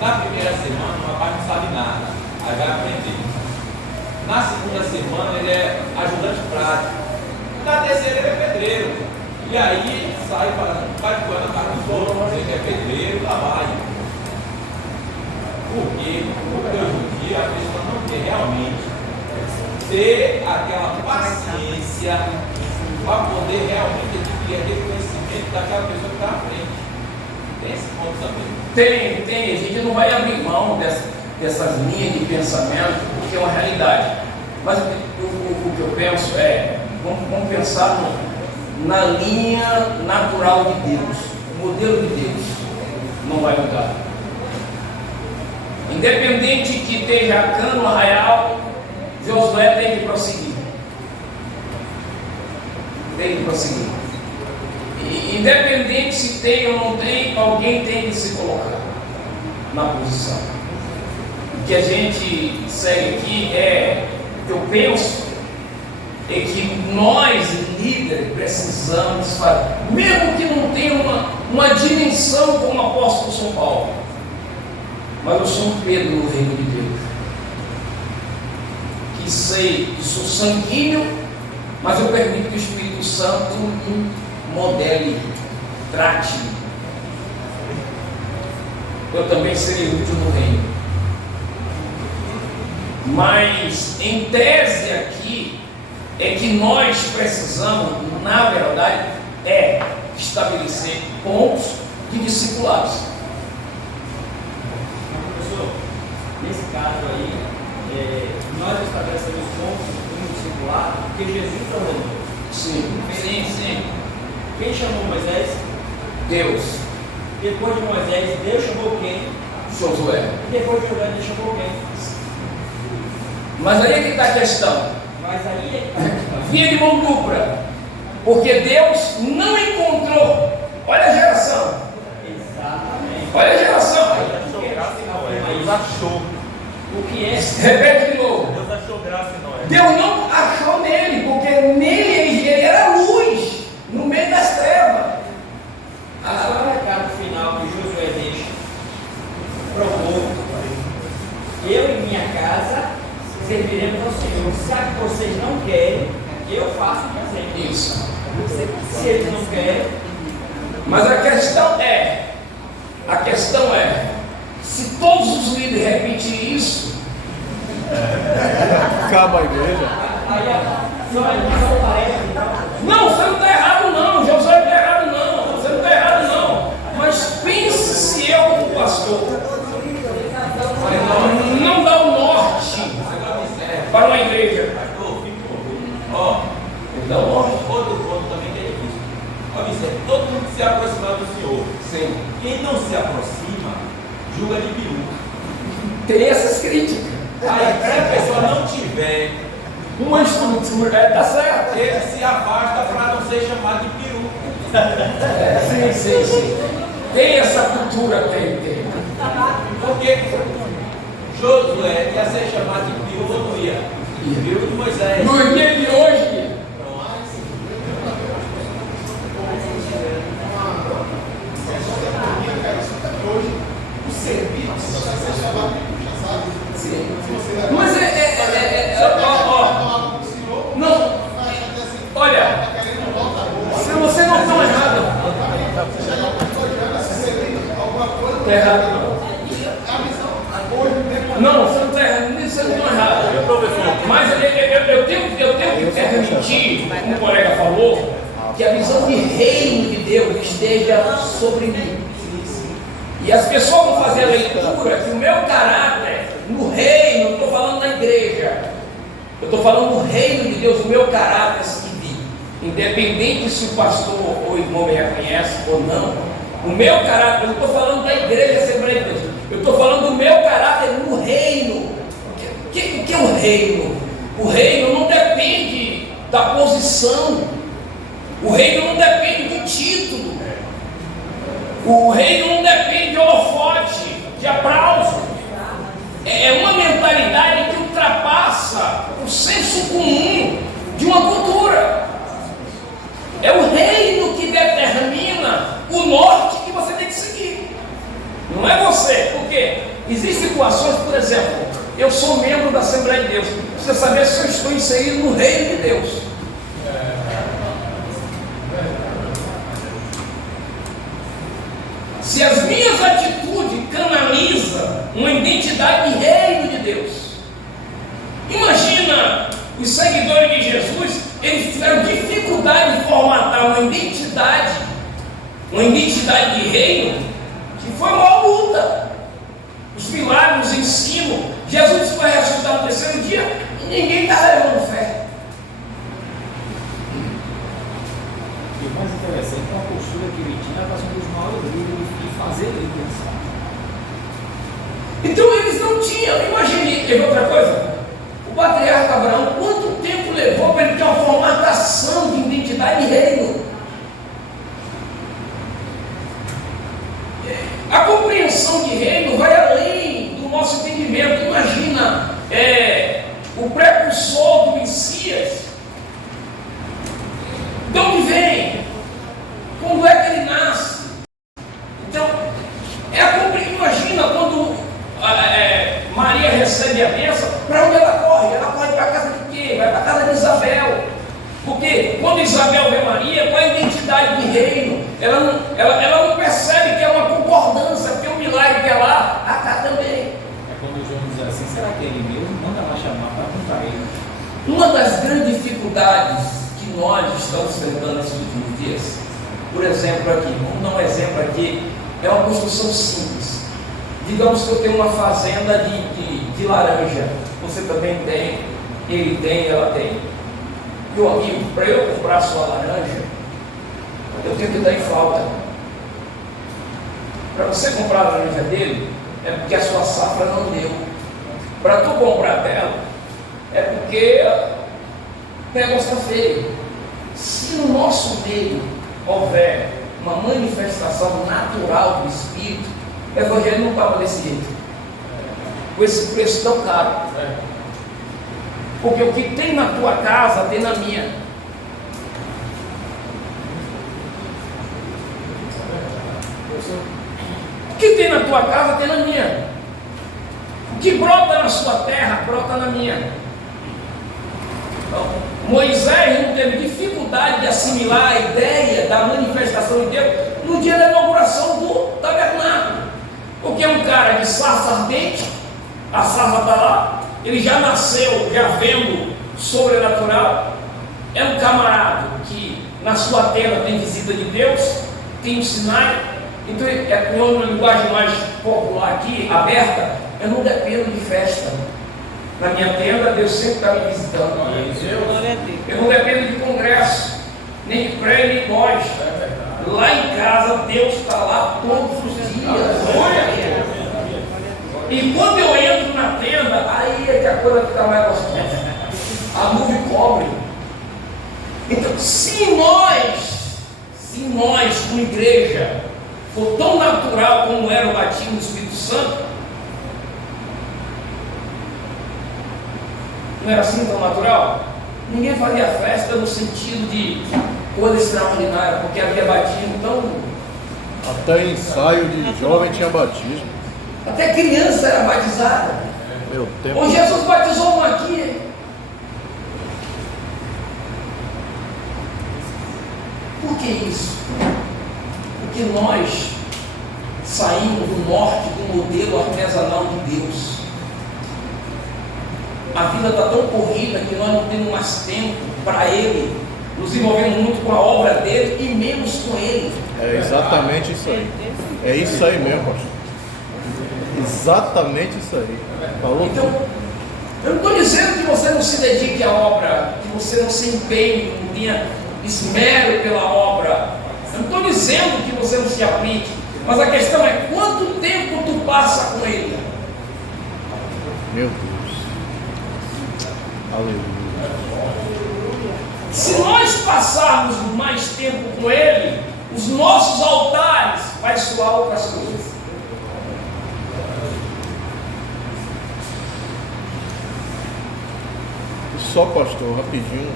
Na primeira semana o rapaz não sabe nada, aí vai aprender. Na segunda semana ele é ajudante prático. Na terceira ele é pedreiro. E aí sai para a casa dos outros, ele é pedreiro, lá vai. Por quê? Porque hoje em dia a pessoa não tem realmente ter aquela paciência para poder realmente adquirir aquele conhecimento daquela pessoa que está à frente. Tem esse ponto também. Tem. A gente não vai abrir mão dessas linhas de pensamento, porque é uma realidade. Mas o que eu penso é, vamos pensar na linha natural de Deus, o modelo de Deus não vai mudar. Independente que esteja cano, arraial, Josué tem que prosseguir. Tem que prosseguir. E, independente se tem ou não tem, alguém tem que se colocar na posição. O que a gente segue aqui eu penso, é que nós, líderes, precisamos fazer, mesmo que não tenha uma dimensão como o apóstolo São Paulo, mas eu sou Pedro no reino de Deus, que sou sanguíneo, mas eu permito que o Espírito Santo me modele, trate-me. Eu também serei útil no reino. Mas em tese aqui é que nós precisamos, na verdade, estabelecer pontos de discipulados. Professor, nesse caso aí, nós estabelecemos pontos de discipulado porque Jesus ordenou. Sim. Quem chamou Moisés? Deus. Depois de Moisés, Deus chamou quem? Josué. E depois de Josué, Deus chamou quem? Mas aí é que está a questão. Mas aí é que está a questão. Via de mão dupla. Porque Deus não encontrou. Olha a geração. Exatamente. Olha a geração. Deus achou. O que é? Repete de novo. Deus achou graça em Noé. Deus não achou nele, porque nele ele era luz, no meio das trevas. Agora o recado final que Josué deixa, provou, eu e minha casa serviremos ao Senhor. Sabe que vocês não querem, eu faço o que quiser. Isso. Se eles não querem, Mas a questão é, se todos os líderes repetirem isso, Acaba a igreja. aí só é tarefa, então. não, você não está errado não, Josué não está errado não, você não está errado não. Mas pense se eu, como pastor, não dá o norte para uma igreja. Ó, Dá o norte. outro ponto também que é difícil. Observe, todo mundo se aproximar do Senhor. Sim. Quem não se aproxima, julga de peruca. Tem essas críticas. Aí, se a pessoa não tiver, Uma estrutura, tá certo? ele se afasta para não ser chamado de peruca. Sim. Tem essa cultura, tem. Porque Josué ia ser chamado de peruca ou não ia? Peruca de Moisés. No dia de hoje, está errado, não. A visão. Não, você não está errado, você não está errado. Mas eu tenho que permitir, como o colega falou, que a visão de reino de Deus esteja sobre mim. E as pessoas vão fazer a leitura que o meu caráter no reino, eu estou falando na igreja, eu estou falando no reino de Deus, o meu caráter civil, independente se o pastor ou o irmão me reconhece ou não, o meu caráter, eu não estou falando da igreja Assembleia de Deus, eu estou falando do meu caráter no reino. O que é o reino? O reino não depende da posição, o reino não depende do título, o reino não depende de holofote, de aplauso. É uma mentalidade que ultrapassa o senso comum de uma cultura. É o reino que determina o norte que você tem que seguir. Não é você. Por quê? Existem situações, por exemplo, eu sou membro da Assembleia de Deus. Precisa saber se eu estou inserido no reino de Deus. Se as minhas atitudes canalizam uma identidade de reino de Deus. Imagina os seguidores de Jesus, eles tiveram dificuldade de formatar uma identidade de reino, que foi uma luta. Os milagres, os ensinos, Jesus vai ressuscitar no terceiro dia e ninguém está levando fé. E o mais interessante é a postura que ele tinha para um dos maiores líderes e fazer ele pensar. Então eles não tinham, imagine, outra coisa, o patriarca Abraão, quanto tempo levou para ele ter uma formatação de identidade de reino? A compreensão de reino vai além do nosso entendimento. Imagina o precursor do Messias. De onde vem? Quando é que ele nasce? Então, imagina quando Maria recebe a bênção, para onde ela corre? Ela corre para a casa de quem? Vai para a casa de Isabel. Porque quando Isabel vê Maria, qual é a identidade de reino? Ela não percebe que é uma concordância, porque o milagre que é lá, cá também. É quando João diz assim, será que é ele mesmo? Manda lá chamar para contar ele. Uma das grandes dificuldades que nós estamos enfrentando nesses últimos dias, por exemplo aqui, vamos dar um exemplo aqui, é uma construção simples. Digamos que eu tenho uma fazenda de laranja, você também tem, ele tem, ela tem. Meu amigo, para eu comprar a sua laranja, eu tenho que dar em falta. Para você comprar a laranja dele, é porque a sua safra não deu. Para tu comprar dela, é porque o negócio está feio. Se no nosso meio houver uma manifestação natural do Espírito, o Evangelho não estava desse jeito, com esse preço tão caro. Porque o que tem na tua casa tem na minha. O que tem na tua casa tem na minha. O que brota na sua terra brota na minha. Então, Moisés não teve dificuldade de assimilar a ideia da manifestação de Deus no dia da inauguração do tabernáculo. Porque é um cara de sarça ardente, a sarça está lá, ele já nasceu já vendo sobrenatural, é um camarada que na sua tenda tem visita de Deus, tem um Sinai. Então é com uma linguagem mais popular aqui, aberta, eu não dependo de festa. Na minha tenda Deus sempre está me visitando. Eu não dependo de congresso, nem de pré nem pós. Lá em casa Deus está lá todos os dias. E quando eu entro na tenda, aí é que a coisa fica mais gostosa. A nuvem cobre. Então, se nós, como igreja, for tão natural como era o batismo do Espírito Santo, não era assim tão natural? Ninguém fazia festa no sentido de coisa extraordinária, porque havia batismo tão... Até ensaio de jovem tinha batismo. Até criança era batizada. Meu tempo. Ou Jesus batizou um aqui. Por que isso? Porque nós saímos do norte do modelo artesanal de Deus. A vida está tão corrida que nós não temos mais tempo para Ele, nos envolvemos muito com a obra dele e menos com Ele. É exatamente isso aí. É isso aí mesmo, pastor. Exatamente isso aí. Falou Então, tudo. eu não estou dizendo que você não se dedique à obra, que você não se empenhe, não tenha esmero pela obra. Eu não estou dizendo que você não se aplique, mas a questão é quanto tempo tu passa com Ele. Meu Deus. Aleluia. Se nós passarmos mais tempo com Ele, os nossos altares vai soar outras coisas. Só, pastor, rapidinho,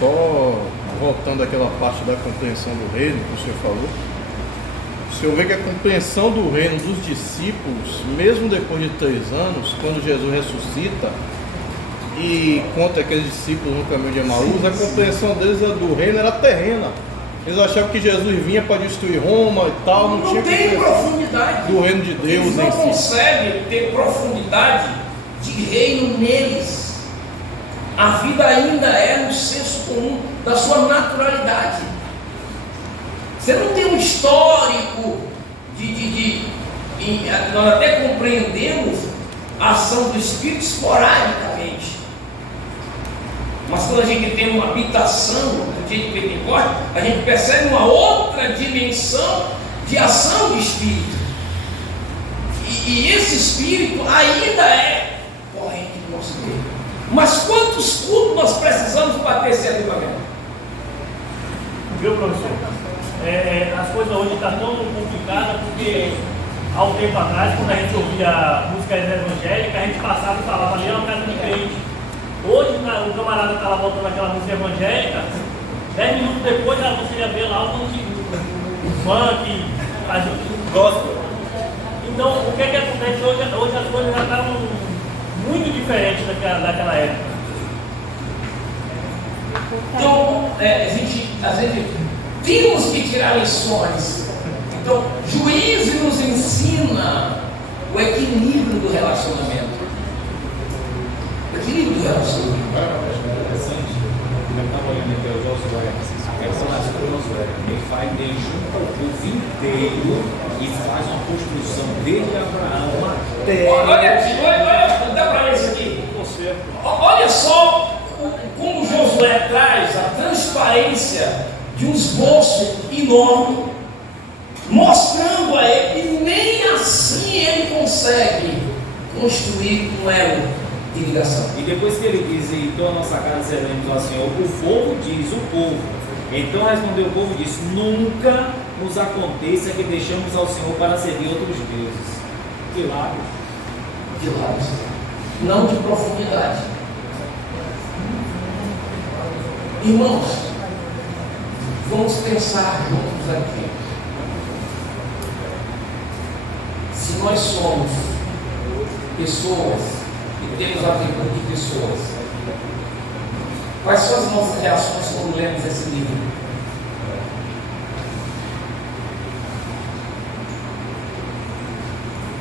só voltando àquela parte da compreensão do reino que o senhor falou. O senhor vê que a compreensão do reino dos discípulos, mesmo depois de 3 anos, quando Jesus ressuscita e conta aqueles discípulos no caminho de Emaús, a compreensão deles do reino era terrena. Eles achavam que Jesus vinha para destruir Roma e tal, não tinha tem compreensão profundidade do reino de Deus Eles não em si. conseguem ter profundidade de reino neles. A vida ainda é no senso comum da sua naturalidade. Você não tem um histórico nós até compreendemos a ação do Espírito esporadicamente. Mas quando a gente tem uma habitação do dia de Pentecostes, a gente percebe uma outra dimensão de ação do Espírito. E esse Espírito ainda é corrente do nosso meio. Mas quantos cultos nós precisamos para ter esse avivamento? Viu, professor? As coisas hoje estão tão complicadas porque há um tempo atrás, quando a gente ouvia música evangélica, a gente passava e falava ali é uma casa de crente. Hoje o camarada está lá voltando aquela música evangélica, 10 minutos depois você ia ver lá um funk, gospel. Então o que acontece hoje? Hoje as coisas já estavam muito diferentes daquela época. Então, a gente temos que tirar lições. Então, Juízo nos ensina o equilíbrio do relacionamento. O equilíbrio do relacionamento. Interessante. Eu estava olhando aqui o Josué, a questão das Josué. Ele junta o povo inteiro e faz uma construção desde Abraão até. Olha, dá para ler isso aqui. Olha só como Josué traz a transparência de um esboço enorme, mostrando a ele que nem assim ele consegue construir um elo de ligação. E depois que ele diz, então a nossa casa seremos ao Senhor, o povo diz, o povo. Então respondeu o povo e disse, nunca nos aconteça que deixamos ao Senhor para servir outros deuses. Que lábios. De lados, não de profundidade. Irmãos, vamos pensar juntos aqui. Se nós somos pessoas e temos atributos de pessoas, quais são as nossas reações quando lemos esse livro?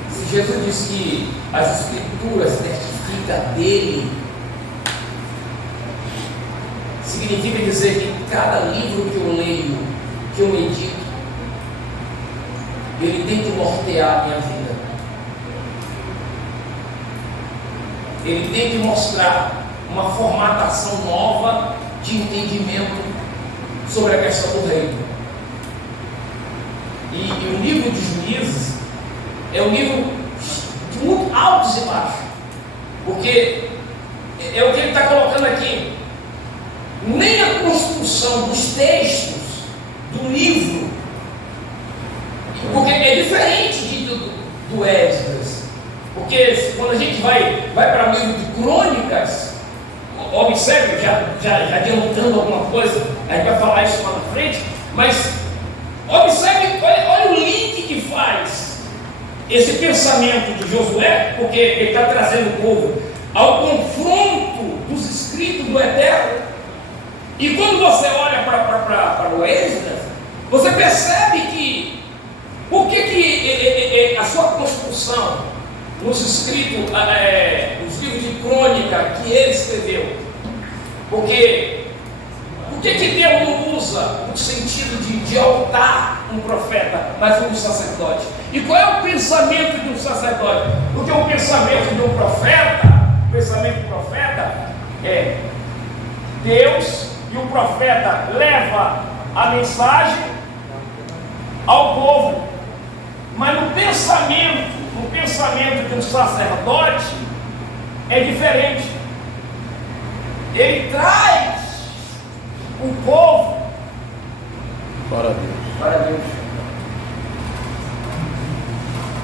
Se Jesus diz que as Escrituras testificam dele, significa dizer que cada livro que eu leio, que eu medito, ele tem que nortear a minha vida. Ele tem que mostrar uma formatação nova de entendimento sobre a questão do reino. E o livro de Juízes é um livro de muito altos e baixos, porque é o que ele está colocando aqui. Nem a construção dos textos do livro, porque é diferente do Esdras, porque quando a gente vai para o livro de Crônicas, observe, já adiantando alguma coisa, a gente vai falar isso lá na frente, mas observe, olha o link que faz esse pensamento de Josué, porque ele está trazendo o povo ao confronto dos escritos do Eterno. E quando você olha para o Esdras, você percebe que por que sua construção nos escritos, os livros de crônica que ele escreveu. Porque por que Deus não usa no sentido de altar um profeta, mas um sacerdote? E qual é o pensamento de um sacerdote? Porque o pensamento de um profeta, é Deus, e o profeta leva a mensagem ao povo. Mas no pensamento de um sacerdote é diferente. Ele traz o povo para Deus.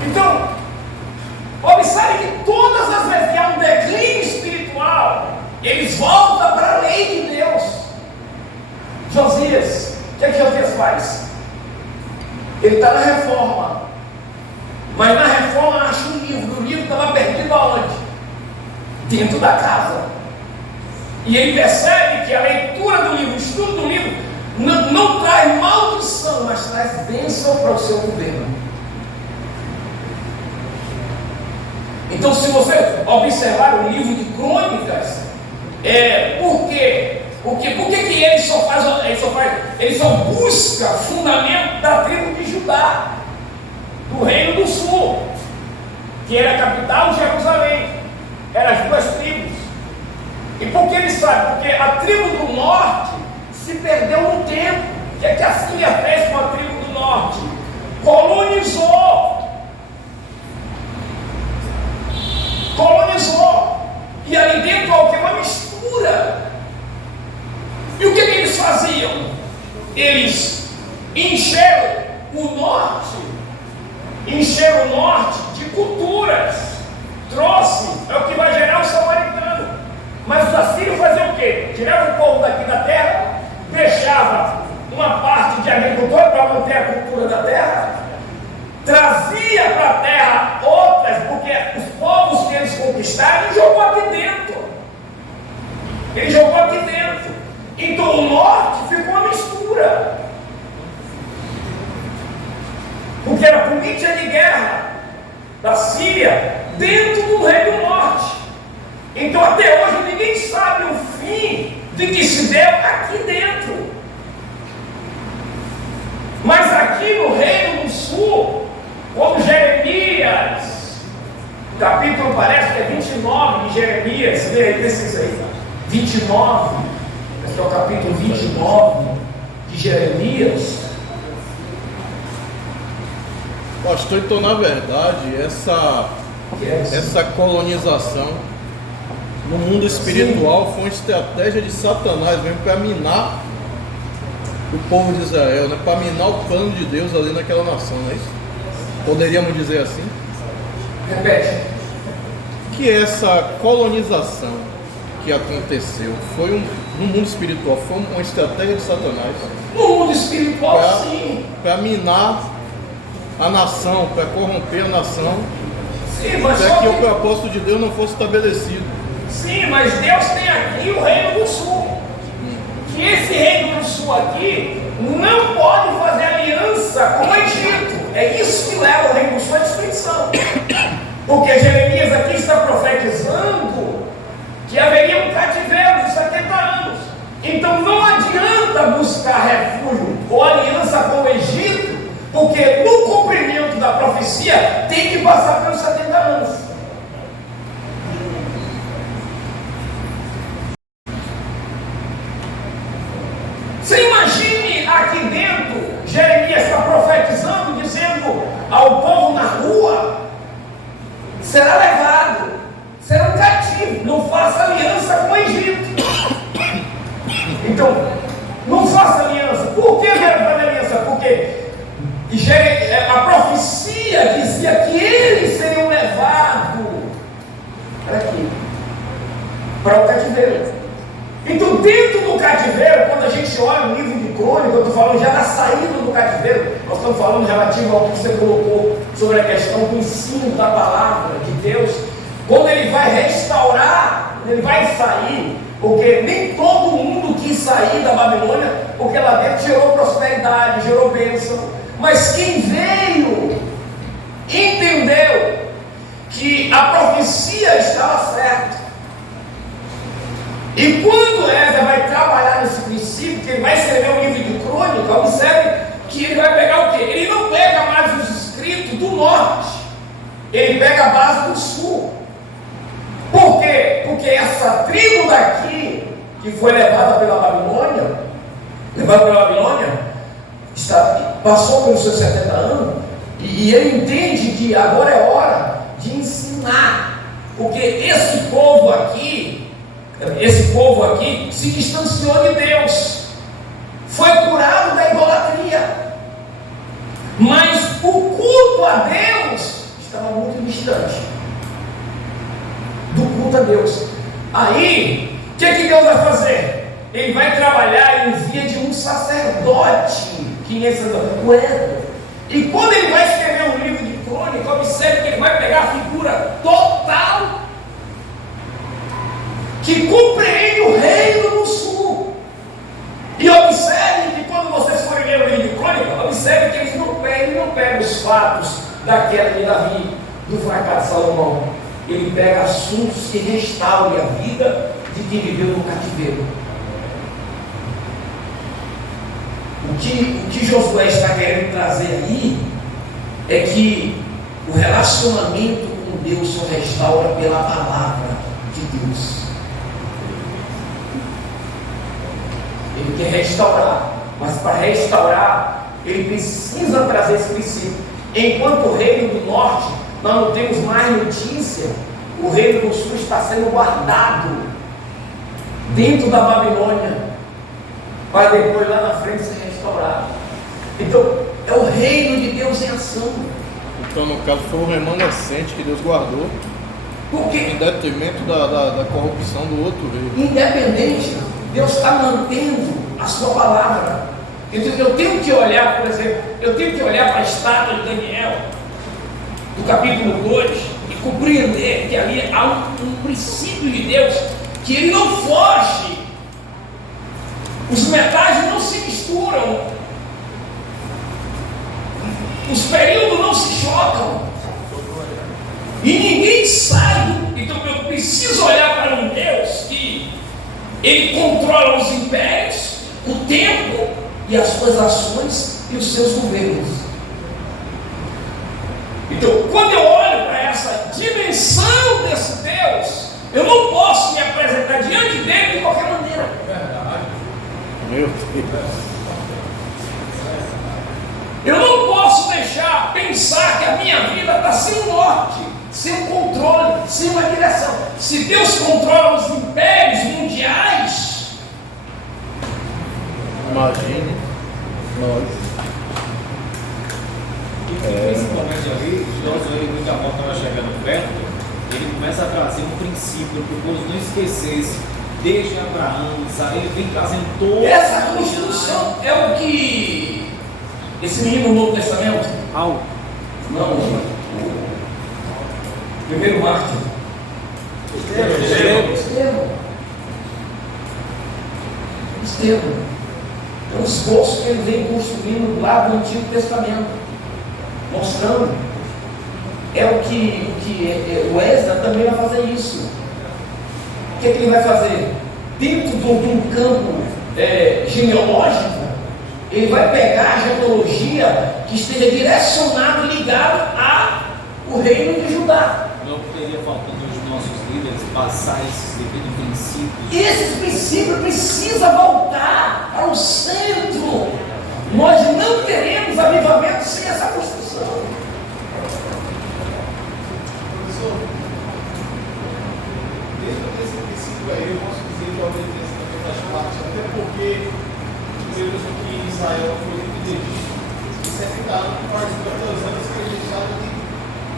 Então, observe que todas as vezes que há um declínio espiritual, eles voltam para a lei de Deus. Josias, o que é que Josias faz? Ele está na reforma, mas na reforma acha um livro. O livro estava perdido aonde? Dentro da casa. E ele percebe que a leitura do livro, o estudo do livro, não traz maldição, mas traz bênção para o seu governo. Então, se você observar o livro de crônicas, por que ele só busca fundamento da tribo de Judá, do reino do sul, que era a capital de Jerusalém, eram as duas tribos. E por que ele sabe? Porque a tribo do norte se perdeu no tempo. O que é que a Síria fez com a tribo do norte? Colonizou. E ali dentro há uma mistura. E o que eles faziam? Eles encheram o norte de culturas. É o que vai gerar o samaritano. Mas os assírios faziam o quê? Tiravam o povo daqui da terra, deixava uma parte de agricultura para manter a cultura da terra, trazia para a terra outras, porque os povos que eles conquistaram, ele jogou aqui dentro. Então o norte ficou uma mistura, porque era política de guerra da Síria dentro do reino do norte. Então até hoje ninguém sabe o fim de que se deu aqui dentro. Mas aqui no reino do sul, quando Jeremias, capítulo parece que é 29 de Jeremias, precisa aí, 29, esse é o capítulo 29 de Jeremias. Pastor, então na verdade essa colonização no mundo espiritual foi uma estratégia de Satanás mesmo para minar o povo de Israel, né? Para minar o plano de Deus ali naquela nação, não é isso? Poderíamos dizer assim? Repete. Que essa colonização que aconteceu foi no mundo espiritual, foi uma estratégia de Satanás. No mundo espiritual, sim. Para minar a nação, para corromper a nação, para que o propósito de Deus não fosse estabelecido. Sim, mas Deus tem aqui o reino do sul. Que esse reino do sul aqui não pode fazer aliança com o Egito. É isso que leva o reino do sul à destruição. Porque Jeremias aqui está profetizando que haveria um cativeiro de 70 anos. Então não adianta buscar refúgio ou aliança com o Egito, porque no cumprimento da profecia tem que passar pelos 70 anos. Você imagine aqui dentro, Jeremias está profetizando, dizendo ao povo na rua: será levado, será um cativo, não faça aliança com o Egito. Então, não faça aliança. Por que não fazer aliança? Porque a profecia dizia que eles seriam levados para o cativeiro. Então, dentro do cativeiro, quando a gente olha o livro de crônica, eu estou falando já da saída do cativeiro, nós estamos falando relativo ao que você colocou sobre a questão do ensino da palavra de Deus. Quando ele vai restaurar, ele vai sair, porque nem todo mundo quis sair da Babilônia, porque lá dentro gerou prosperidade, gerou bênção. Mas quem veio, entendeu E quando Esdras vai trabalhar nesse princípio, que ele vai escrever um livro de crônica, observe que ele vai pegar o quê? Ele não pega mais os escritos do norte, ele pega a base do sul. Por quê? Porque essa tribo daqui, que foi levada pela Babilônia, passou pelos seus 70 anos, e ele entende que agora é hora de ensinar, porque esse povo aqui se distanciou de Deus, foi curado da idolatria, mas o culto a Deus estava muito distante do culto a Deus. Aí, o que Deus vai fazer? Ele vai trabalhar em via de um sacerdote, que é o Esdras. E quando ele vai escrever um livro de crônica, observe que ele vai pegar a figura total que compreende o reino do sul. E observe que quando vocês forem ler o livro de crônica, observe que ele não pega os fatos da queda de Davi, do fracasso de Salomão. Ele pega assuntos que restaurem a vida de quem viveu no cativeiro. O que Josué está querendo trazer aí é que o relacionamento com Deus só restaura pela palavra de Deus. Ele quer restaurar, mas para restaurar, ele precisa trazer esse princípio. Enquanto o reino do norte, nós não temos mais notícia, o reino do sul está sendo guardado dentro da Babilônia, para depois lá na frente ser restaurado. Então, é o reino de Deus em ação. Então, no caso, foi o remanescente que Deus guardou, Porque, em detrimento da corrupção do outro reino. independente, Deus está mantendo a sua palavra. Então, eu tenho que olhar, por exemplo, para a estátua de Daniel, do capítulo 2, e compreender que ali há um princípio de Deus, que ele não foge. Os metais não se misturam, os períodos não se chocam, e ninguém sai. Então eu preciso olhar para um Deus que ele controla os impérios, o tempo e as suas ações e os seus governos. Então, quando eu olho para essa dimensão desse Deus, eu não posso me apresentar diante dele de qualquer maneira. Meu Deus. Eu não posso deixar pensar que a minha vida está sem norte, sem controle, sem uma direção. Se Deus controla os impérios mundiais, Imagine nós. E principalmente ali, Josué, muito a porta vai chegando perto, ele começa a trazer um princípio para o povo não esquecesse. Desde Abraão, ele vem trazendo toda essa construção é o que esse menino do Novo Testamento, não, o primeiro mártir, Estevão, é um esboço que ele vem construindo lá do Antigo Testamento, mostrando. É o que o Esdras também vai fazer isso. O que ele vai fazer? Dentro de um campo genealógico, ele vai pegar a genealogia que esteja direcionada e ligada ao reino de Judá. Não poderia faltando os nossos líderes passar esses devidos princípios. Esses princípios precisam voltar ao centro. Nós não teremos avivamento sem essa construção. Professor, dentro desse princípio aí, eu posso dizer que a obediência também faz parte, até porque Deus que Israel foi dividido de 70 anos, faz 2 anos que ele já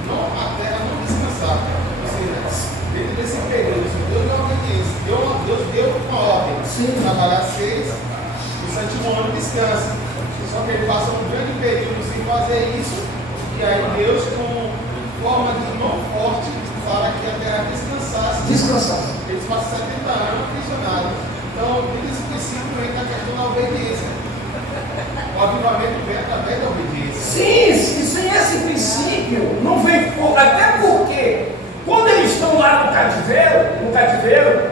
não, a terra não descansar. Ou seja, dentro desse período, Deus deu obediência, Deus deu uma ordem, trabalhar 6, o 7º ano descansa. Só que ele passa um grande período sem fazer isso, e aí Deus, com forma de mão forte, para que a terra descansasse. Eles passam 70 anos aprisionados. Então, eles precisam entrar na questão da obediência. O avivamento vem através da obediência. Sim, sem esse princípio, não vem. Até porque, quando eles estão lá no cativeiro,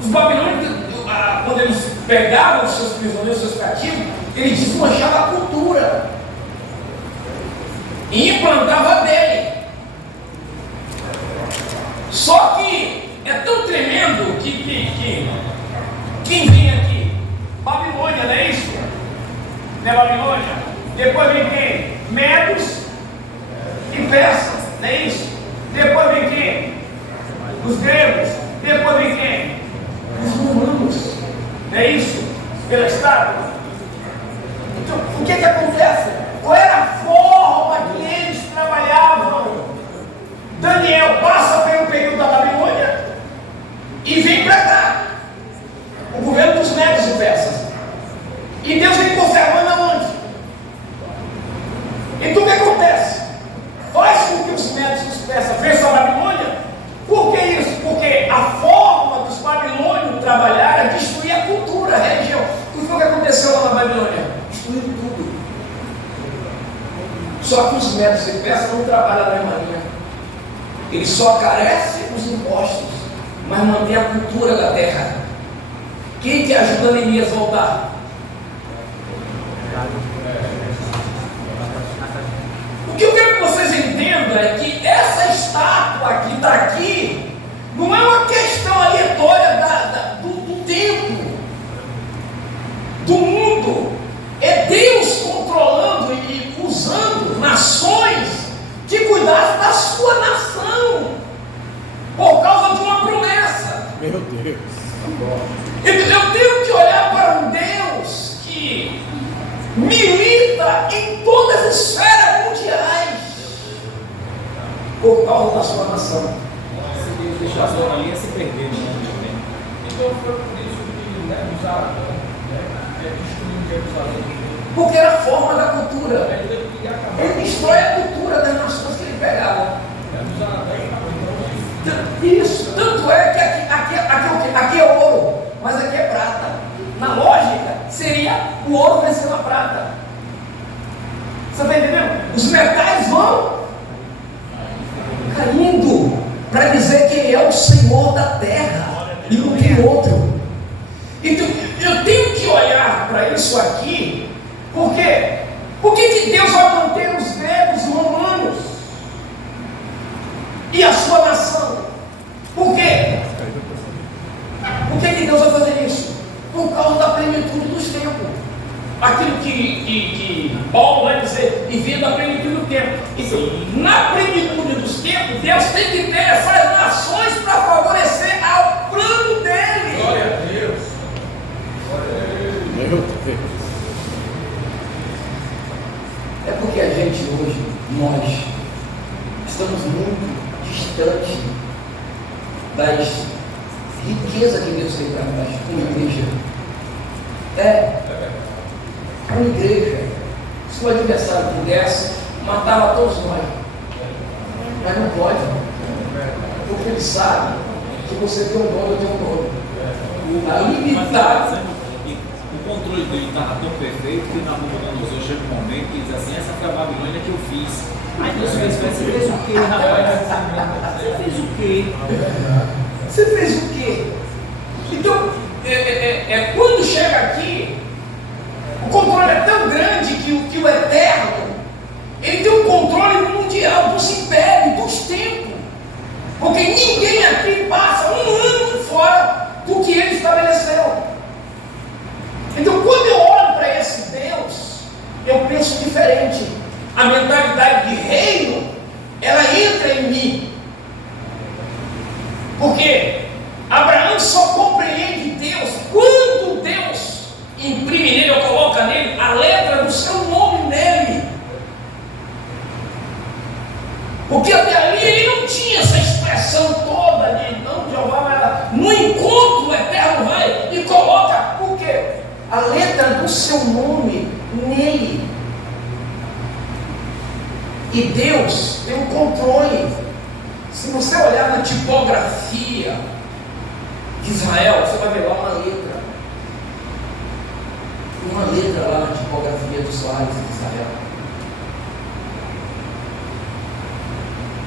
Os babilônios, quando eles pegavam os seus prisioneiros, os seus cativos, eles desmanchavam a cultura e implantavam dele. Só que é tão tremendo que quem vem aqui? Babilônia, não é isso? Não é Babilônia? Depois vem quem? Medos e persas, não é isso? Depois vem quem? Os gregos. Depois vem quem? Os romanos, não é isso? Pela estátua. Então, o que acontece? Qual era a forma que eles trabalhavam? Daniel passa pelo período da Babilônia e vem para cá. O governo dos medos e persas. E Deus vem conservando aonde? Então o que acontece? Faz com que os medos e os persas vençam a Babilônia. Por que isso? Porque a forma dos babilônios trabalhar é destruir a cultura, a religião. O que foi que aconteceu lá na Babilônia? Destruíram tudo. Só que os medos e persas não trabalham na marinha. Eles só carecem os impostos, mas mantém a cultura da terra. Quem que ajuda Neemias a voltar? O que eu quero que vocês entendam é que essa estátua que está aqui não é uma questão aleatória do tempo, do mundo. É Deus controlando e usando nações que cuidassem da sua nação por causa de uma promessa. Meu Deus. Eu tenho que olhar para um Deus que milita em todas as esferas mundiais por causa da sua nação. Se Deus deixar a zona ali, é se perder no mundo também. Então foi por isso que os Aragão destruíram Jerusalém. Porque era a forma da cultura. Ele destrói a cultura das nações que ele pegava. Isso, tanto é que aqui é ouro, mas aqui é prata. Na lógica, seria o ouro vencendo a prata. Você está entendendo? Os metais vão caindo para dizer que ele é o Senhor da terra e não tem outro. Então, eu tenho que olhar para isso aqui, porque por que Deus vai manter os gregos e romanos e a sua nação? Por quê? Por que Deus vai fazer isso? Por causa da plenitude dos tempos. Aquilo que Paulo vai dizer, e vindo a plenitude do tempo. Então, na plenitude dos tempos, Deus tem que ter essas nações para favorecer ao plano dele. Glória a Deus. Meu Deus. É porque a gente hoje, nós, estamos muito distantes das riquezas que Deus tem para nós, como igreja. Como igreja. Se o adversário pudesse, matava todos nós. Mas não pode. Porque ele sabe que você tem um dono, eu tenho um dono. A limitar. O controle dele estava tão perfeito que Nabucodonosor chega um momento que diz assim: essa foi a Babilônia que eu fiz. Aí Deus fez, você fez o quê, rapaz? Você fez o quê? Você fez o quê? Então, quando chega aqui, o controle é tão grande que o eterno, ele tem um controle mundial dos impérios, dos tempos. Porque ninguém aqui passa um ano fora do que ele estabeleceu. Então, quando eu olho para esse Deus, eu penso diferente. A mentalidade de reino, ela entra em mim. Porque Abraão só compreende Deus quando Deus imprime nele ou coloca nele a letra do seu nome nele. Porque até ali ele não tinha essa expressão toda de não, Jeová vai lá. No encontro o Eterno vai e coloca o quê? A letra do seu nome nele. E Deus tem um controle. Se você olhar na tipografia de Israel, você vai ver lá uma letra. Uma letra lá na tipografia dos lares de Israel.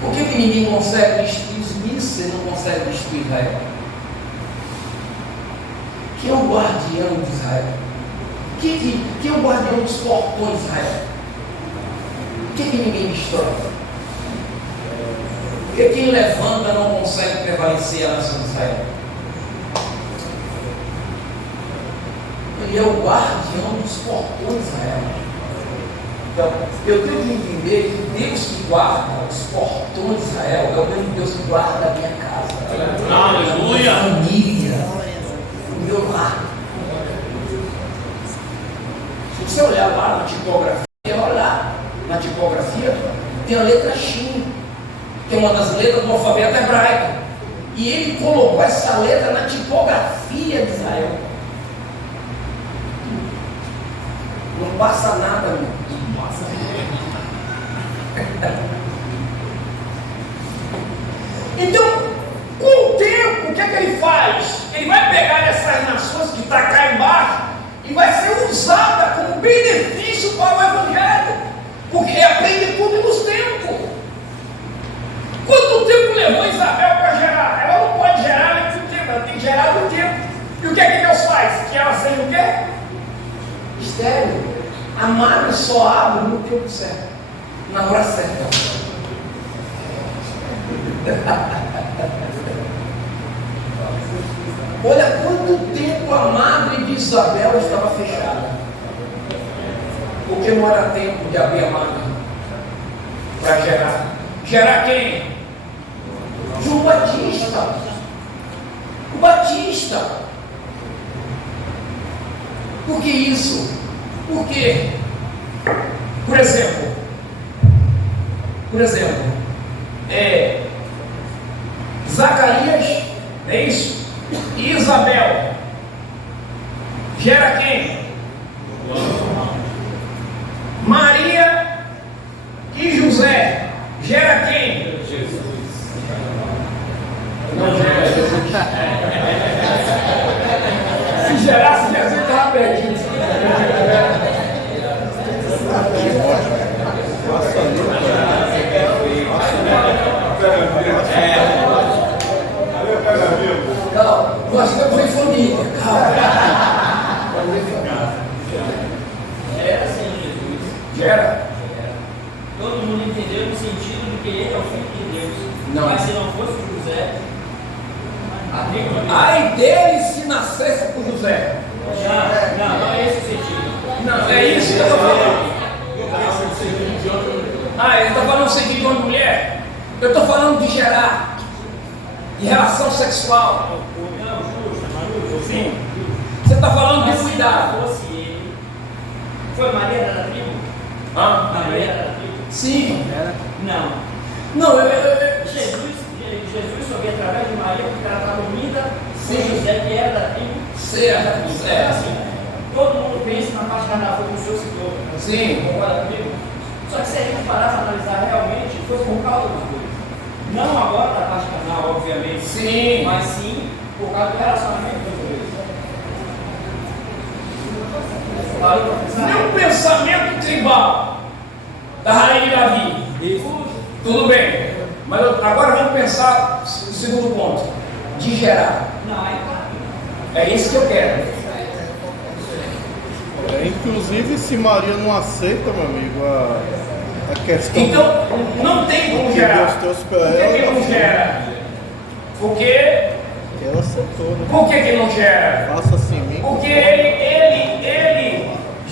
Por que ninguém consegue destruir os mísseis e não consegue destruir Israel? Quem é o guardião de Israel? Quem é o guardião dos portões de Israel? Por que ninguém destrói? Porque quem levanta não consegue prevalecer a nação de Israel. Ele é o guardião dos portões de Israel. Então, eu tenho que entender que Deus que guarda os portões de Israel é o mesmo Deus que guarda a minha casa, Aleluia! a minha família, o meu lar. Se você olhar lá na tipografia, olha lá, na tipografia tem a letra Shin, que é uma das letras do alfabeto hebraico. E ele colocou essa letra na tipografia de Israel. Não passa nada, meu. Não passa nada. Então, com o tempo, o que é que ele faz? Ele vai pegar essas nações que estão cá embaixo e vai ser usada como benefício para o Evangelho, porque é a plenitude dos tempos. Quanto tempo levou Isabel para gerar? Ela não pode gerar antes do tempo, ela tem que gerar no tempo. E o que é que Deus faz? Que ela seja o quê? Estéril. A madre só abre no tempo certo, na hora certa. Olha quanto tempo a madre de Isabel estava fechada. Porque não era tempo de abrir a madre para gerar. Gerar quem? João Batista. O Batista. Por que isso? Porque, por exemplo, Zacarias, é isso? E Isabel gera quem? Maria e José gera quem? Jesus. Não gera Jesus. Se gerasse Jesus, estava perdido. Calma, nós estamos em família. Calma. Era assim, Jesus. Gera? Todo mundo entendeu no sentido de que ele é o filho de Deus. Não. Mas se não fosse José, a tribo de Ai dele se nascesse por José. não é esse o sentido. Não, é isso que eu estou falando. Ele está falando o seguinte de uma mulher. Eu estou falando de gerar, de relação sexual. Sim. Você está falando de cuidar. Se fosse ele, foi Maria da tribo? Maria da tribo? Sim. Não. Não, Jesus só veio através de Maria porque ela estava unida Sim. com José, que era da tribo. certo. É assim, todo mundo pensa na parte carnaval como o senhor citou. Sim. Concorda comigo? Só que se a gente parar para analisar realmente, foi por causa de uma coisa. Não agora da parte carnal, obviamente. Sim. Mas sim por causa do relacionamento com Deus. Parou para pensar? Meu pensamento tribal da rainha Davi. Tudo bem. Mas agora vamos pensar o segundo ponto. De gerar. Não, aí tá. É isso que eu quero. Inclusive, se Maria não aceita, meu amigo, a questão. Então, não tem como gerar. Deus trouxe para Por que ela, que não gera? Porque que ela aceitou, né? Por que não gera? Faça-se em mim. Porque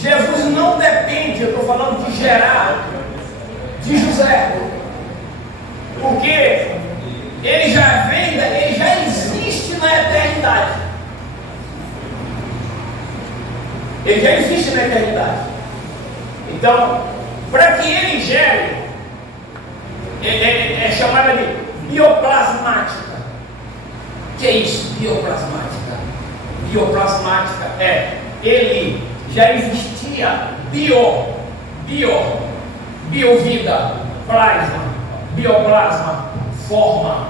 Jesus não depende, eu estou falando de gerar, de José. Porque ele já existe na eternidade. Ele já existe na eternidade. Então, para que ele gere, é chamada de bioplasmática. O que é isso? Bioplasmática. Bioplasmática ele já existia biovida, plasma, bioplasma, forma.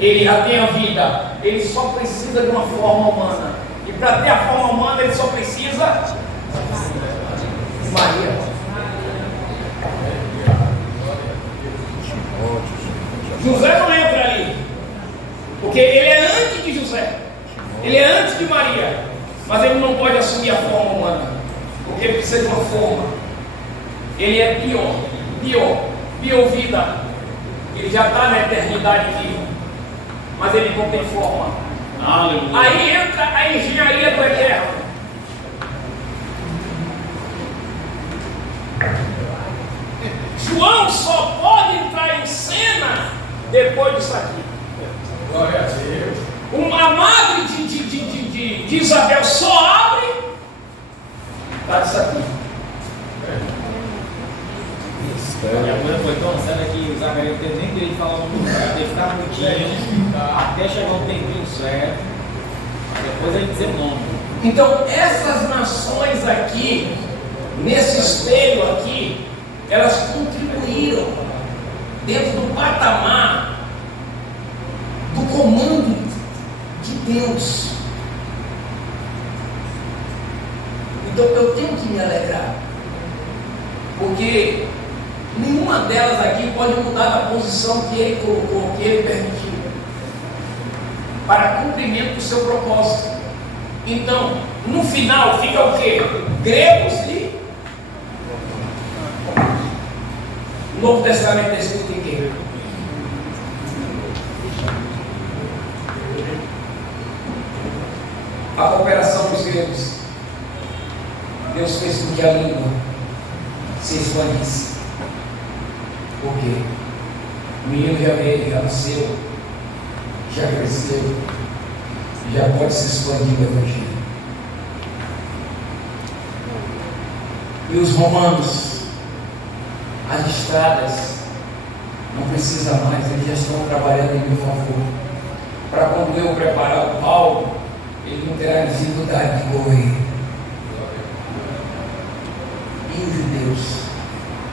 Ele já tem a vida, ele só precisa de uma forma humana. E para ter a forma humana, ele só precisa de Maria. José não entra ali, porque ele é antes de José, ele é antes de Maria. mas ele não pode assumir a forma humana, porque ele precisa de uma forma. Ele é biovida. Ele já está na eternidade viva, mas ele não tem forma. Aleluia. Aí entra a engenharia do eterno. João só pode entrar em cena depois disso aqui. Glória a Deus. A madre de Isabel só abre para isso aqui. E a coisa foi tão séria que o Zacarias não teve nem de falar no lugar, teve que ficar mutinho, até chegar um tempinho certo, depois ele dizer o nome. Então, essas nações aqui, nesse espelho aqui, elas contribuíram dentro do patamar do comando de Deus. Então, eu tenho que me alegrar, porque nenhuma delas aqui pode mudar da posição que ele colocou, que ele permitiu, para cumprimento do seu propósito. Então, no final fica o quê? Gregos e o Novo Testamento é escrito em quê? A cooperação dos gregos. Deus fez com que a língua se expandisse. Por quê? O menino já veio, já nasceu, já cresceu, já pode se expandir o Evangelho. E os romanos, as estradas, não precisa mais, eles já estão trabalhando em meu favor. Para quando eu preparar o Paulo, ele não terá dificuldade de correr. E os judeus,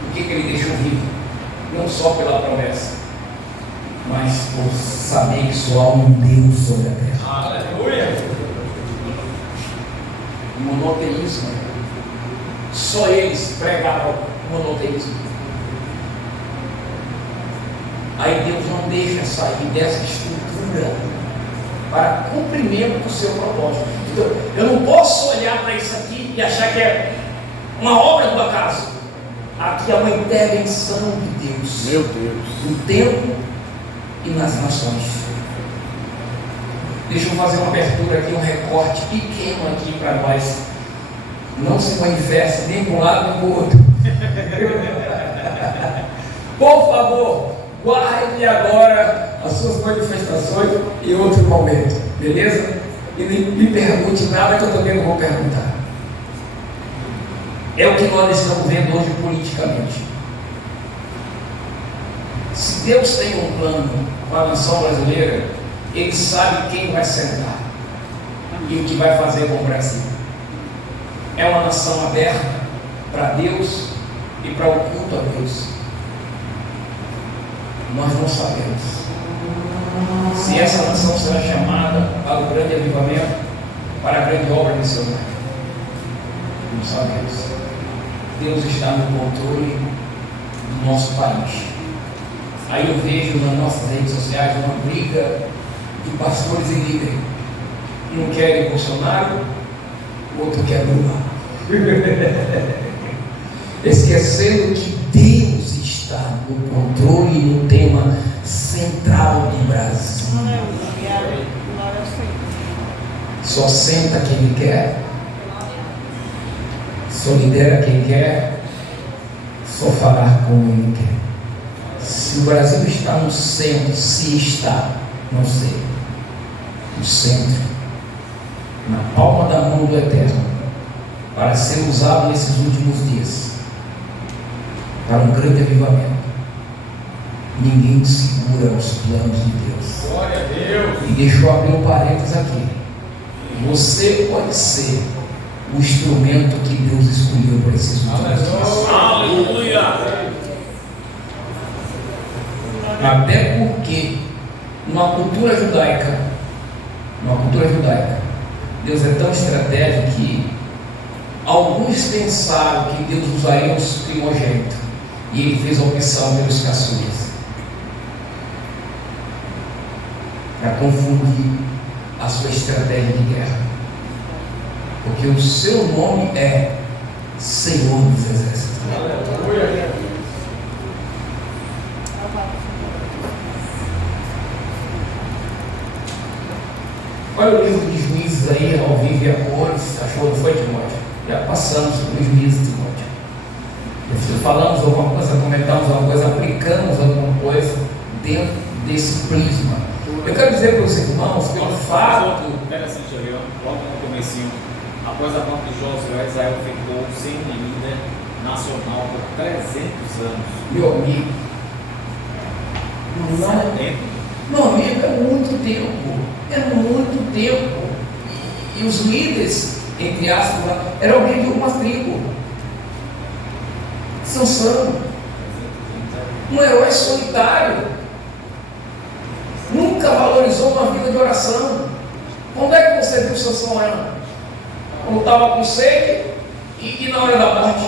o que ele deixou vivo? Não só pela promessa, mas por saber que só há um Deus sobre a terra. Aleluia! Monoteísmo. Só eles pregavam monoteísmo. Aí Deus não deixa sair dessa estrutura para cumprimento do seu propósito. Então, eu não posso olhar para isso aqui e achar que é uma obra do acaso. Aqui é uma intervenção de Deus. Meu Deus. No tempo e nas nações. Deixa eu fazer uma abertura aqui, um recorte pequeno aqui para nós. Não se manifeste nem para um lado nem para o outro. Por favor, guarde agora as suas manifestações em outro momento. Beleza? E nem me pergunte nada que eu também não vou perguntar. É o que nós estamos vendo hoje politicamente. Se Deus tem um plano com a nação brasileira, Ele sabe quem vai sentar e o que vai fazer com o Brasil. É uma nação aberta para Deus e para o culto a Deus. Nós não sabemos se essa nação será chamada para o grande avivamento, para a grande obra missionária. Não sabemos. Deus está no controle do nosso país. Aí eu vejo nas nossas redes sociais uma briga de pastores e líderes. Um quer Bolsonaro, o outro quer Lula. Esquecendo que Deus está no controle e no tema central do Brasil. Só senta quem Ele quer, só lidera quem quer, só falar como Ele quer. Se o Brasil está no centro, se está, não sei, no centro, na palma da mão do Eterno, para ser usado nesses últimos dias, para um grande avivamento, ninguém segura os planos de Deus. Glória a Deus! E deixa eu abrir um parênteses aqui. Você pode ser o instrumento que Deus escolheu para esses últimos dias. Aleluia! Até porque, numa cultura judaica, Deus é tão estratégico que alguns pensaram que Deus usaria os primogênitos, e Ele fez a opção pelos caçulas, para confundir a sua estratégia de guerra. porque o seu nome é Senhor dos Exércitos. Olha o livro de Juízes aí, ao vivo e a cores. Achou, não foi, Timóteo? Já passamos por Juízes, Timóteo. Falamos alguma coisa, comentamos alguma coisa, aplicamos alguma coisa dentro desse prisma. Eu quero dizer para os irmãos que o fato... Interessante ali, ó, logo no comecinho, após a morte de Josué, Israel ficou sem líder nacional por 300 anos. Meu amigo, meu amigo, é muito tempo. É muito tempo. E os líderes, entre aspas, eram alguém de uma tribo. Sansão, um herói solitário, nunca valorizou uma vida de oração. Quando é que você viu Sansão orando? Quando estava com sede e na hora da morte?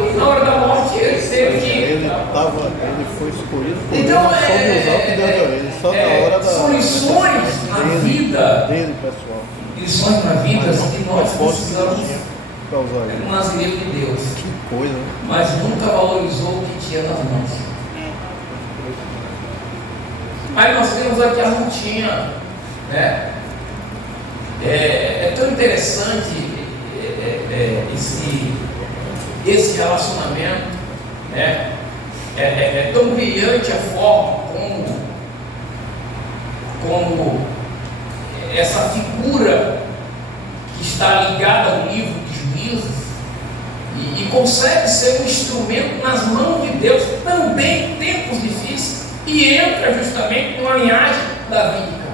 E na hora da morte ele teve que... Ele foi escolhido por Então, Deus, só de usar o que Deus deu ele, só na hora da... São lições na vida. Dele, pessoal. Lições na vida que nós precisamos Pra usar ele. no nascimento de Deus. Que coisa, né? Mas nunca valorizou o que tinha nas mãos. Aí nós temos aqui a rotina, né? É tão interessante esse relacionamento, né? É tão brilhante a forma como essa figura que está ligada ao livro de Juízes e consegue ser um instrumento nas mãos de Deus também em tempos difíceis e entra justamente numa linhagem davídica.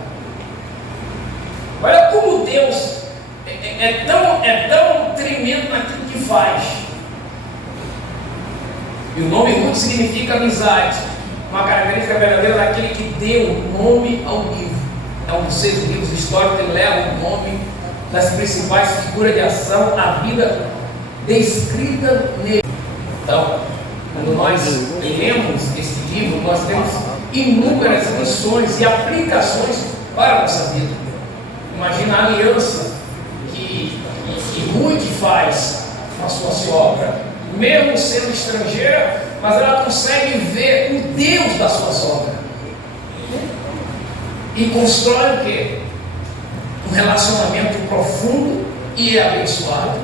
Olha como Deus é tão tremendo naquilo que faz. E o nome Ruth significa amizade, uma característica verdadeira daquele que deu nome ao livro. É um dos 6 livros históricos que leva o nome das principais figuras de ação, a vida descrita nele. Então, quando nós lemos esse livro, nós temos inúmeras lições e aplicações para a nossa vida. Imagina a aliança que Ruth faz com a sua sogra. Mesmo sendo estrangeira, mas ela consegue ver o Deus da sua sogra. E constrói o quê? Um relacionamento profundo e abençoado.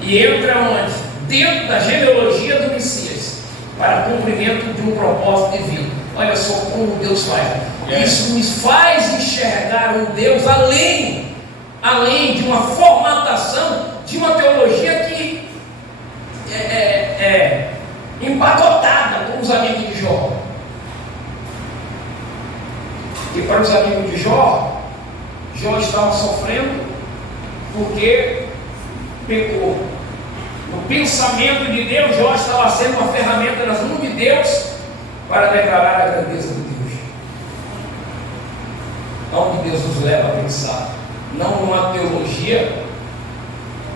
E entra onde? Dentro da genealogia do Messias, para cumprimento de um propósito divino. Olha só como Deus faz. Isso nos faz enxergar um Deus além de uma formatação de uma teologia que empacotada com os amigos de Jó. E para os amigos de Jó estava sofrendo porque pecou. No pensamento de Deus, Jó estava sendo uma ferramenta nas mãos de Deus para declarar a grandeza de Deus. Onde Deus nos leva a pensar, não numa teologia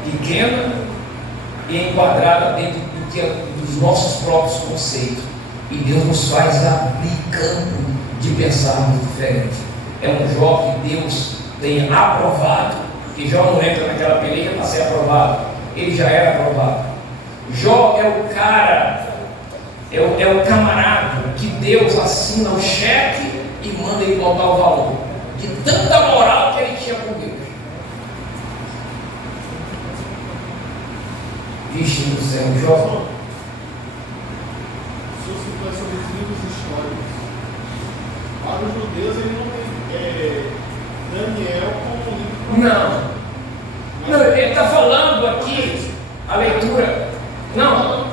pequena e enquadrada dentro dos nossos próprios conceitos. E Deus nos faz abrir campo de pensarmos diferente. É um Jó que Deus tem aprovado, que Jó não entra naquela peleja para ser aprovado, ele já era aprovado. Jó é o cara, é o camarada que Deus assina o cheque e manda ele botar o valor, de tanta moral que ele tinha com Deus. Vixe do céu, Jó. Se eu citar sobre os livros históricos, para os judeus ele não tem Daniel como livro. Não, ele está falando aqui, a leitura. Não.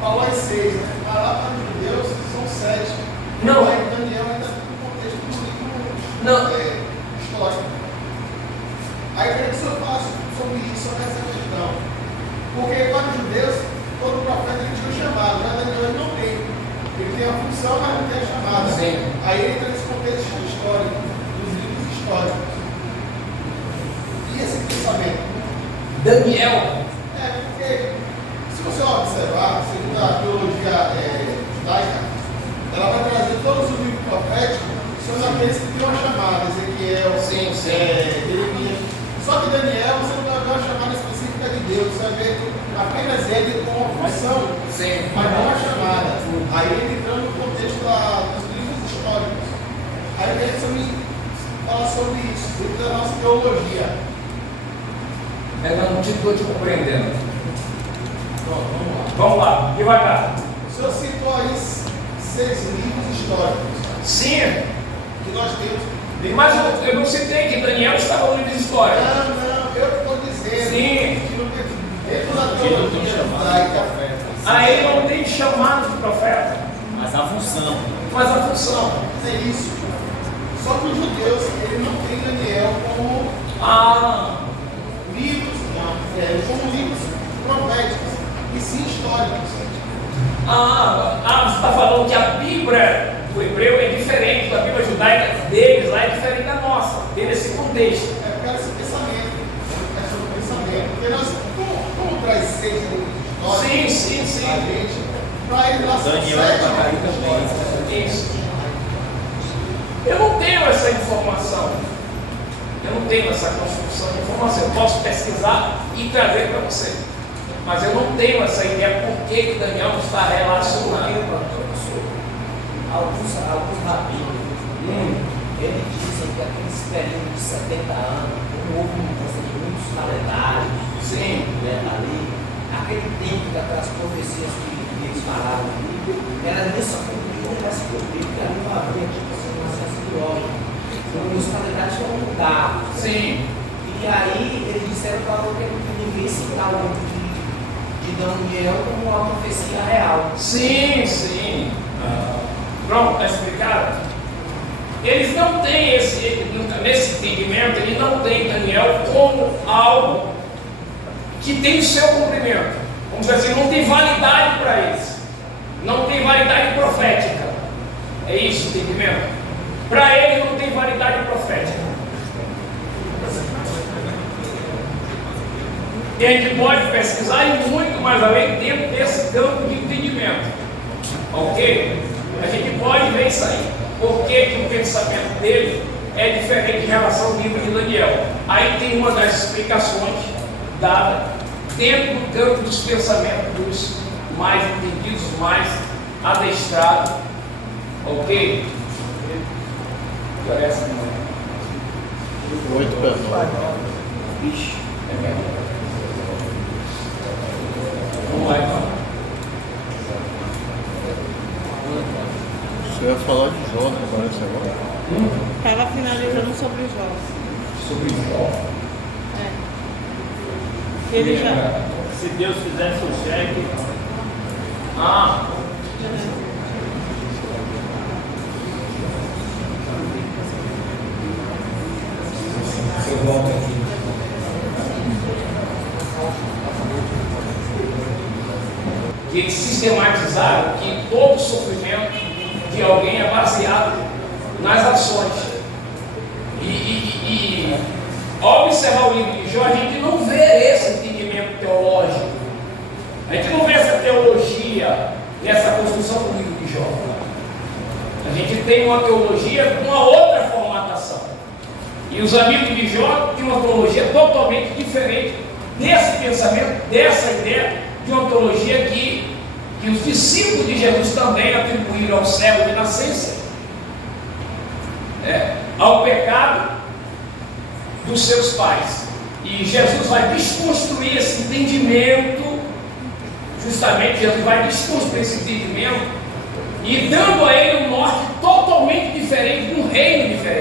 Falou em 6, né? Mas lá para os judeus são 7. Não. Aí Daniel ainda está no contexto do livro histórico. Aí eu queria que o senhor falasse sobre isso, sobre essa questão. Porque para os judeus, todo profeta ele tinha um chamado, mas Daniel ele não tem. Ele tem a função, mas não tem a chamada. Sim. Aí ele entra nesse contexto histórico, dos livros históricos. E esse pensamento? Daniel. Porque se você observar, segundo a teologia judaica, Só que Daniel, você não vai ver uma chamada específica de Deus, você vai ver apenas ele com uma função, Sim. mas não uma chamada. Aí ele entrando no contexto dos livros históricos. Aí eu queria que você me fala sobre isso, dentro da nossa teologia. Eu não estou te compreendendo. Pronto, vamos lá. Vamos lá, devagar. O senhor citou aí 6 livros históricos Sim, que nós temos. mas eu não citei que Daniel estava no livro de história. Não, eu estou dizendo. Sim. Que dentro da teologia judaica, Aí não tem chamado de profeta, Mas a função. mas a função. é isso. Só que os judeus, ele não tem Daniel como livros, como livros proféticos, e sim históricos. Você está falando que a Bíblia do hebreu é diferente da Bíblia judaica deles, lá é diferente da nossa, tem esse contexto. É por causa desse pensamento. É sobre o pensamento. Porque nós, como traz 6 livros históricos, Sim. a gente, para ele lá são Daniel 7 vai cair livros também. históricos. Isso. Eu não tenho essa informação. Eu não tenho essa construção de informação. Eu posso pesquisar e trazer para você. Mas eu não tenho essa ideia por que Daniel está relacionado. Alguns rabinos, eles dizem que aqueles períodos de 70 anos, como houve mudança de muitos calendários, Sim. ali, aquele tempo daquelas profecias que eles falaram ali, era nem só cumprida, era se cumprir, porque ali não havia tipo assim, uma ciência de lógica. E os calendários foram mudados. Sim. E aí eles disseram para que ninguém citar o livro de Daniel como uma profecia real. Sim. Pronto, está explicado? Eles não têm nesse entendimento, ele não tem Daniel como algo que tem o seu cumprimento. Vamos dizer assim, não tem validade para eles. Não tem validade profética. É isso o entendimento? Para ele não tem validade profética. E a gente pode pesquisar e muito mais além dentro desse campo de entendimento. Ok? A gente pode ver isso aí. Por que o pensamento dele é diferente em relação ao livro de Daniel? Aí tem uma das explicações dada dentro do campo dos pensamentos dos mais entendidos, mais adestrados. Ok? Parece que não. 8 pessoas. Vixe, é mesmo. Vamos lá então. Você ia falar de Jó, né? Parece agora. Estava finalizando sobre os jogos. Sobre Jó. Ele já. Se Deus fizesse o cheque, Eu volto aqui. Que eles sistematizaram que todo sofrimento de alguém é baseado nas ações. E ao observar o livro de Jó, a gente não vê esse entendimento teológico. A gente não vê essa teologia nessa construção do livro de Jó. A gente tem uma teologia com uma outra formatação. E os amigos de Jó têm uma teologia totalmente diferente desse pensamento, dessa ideia de uma teologia que os discípulos de Jesus também atribuíram ao céu de nascença, ao pecado dos seus pais. E Jesus vai desconstruir esse entendimento, justamente Jesus vai desconstruir esse entendimento e dando a ele um norte totalmente diferente, de um reino diferente.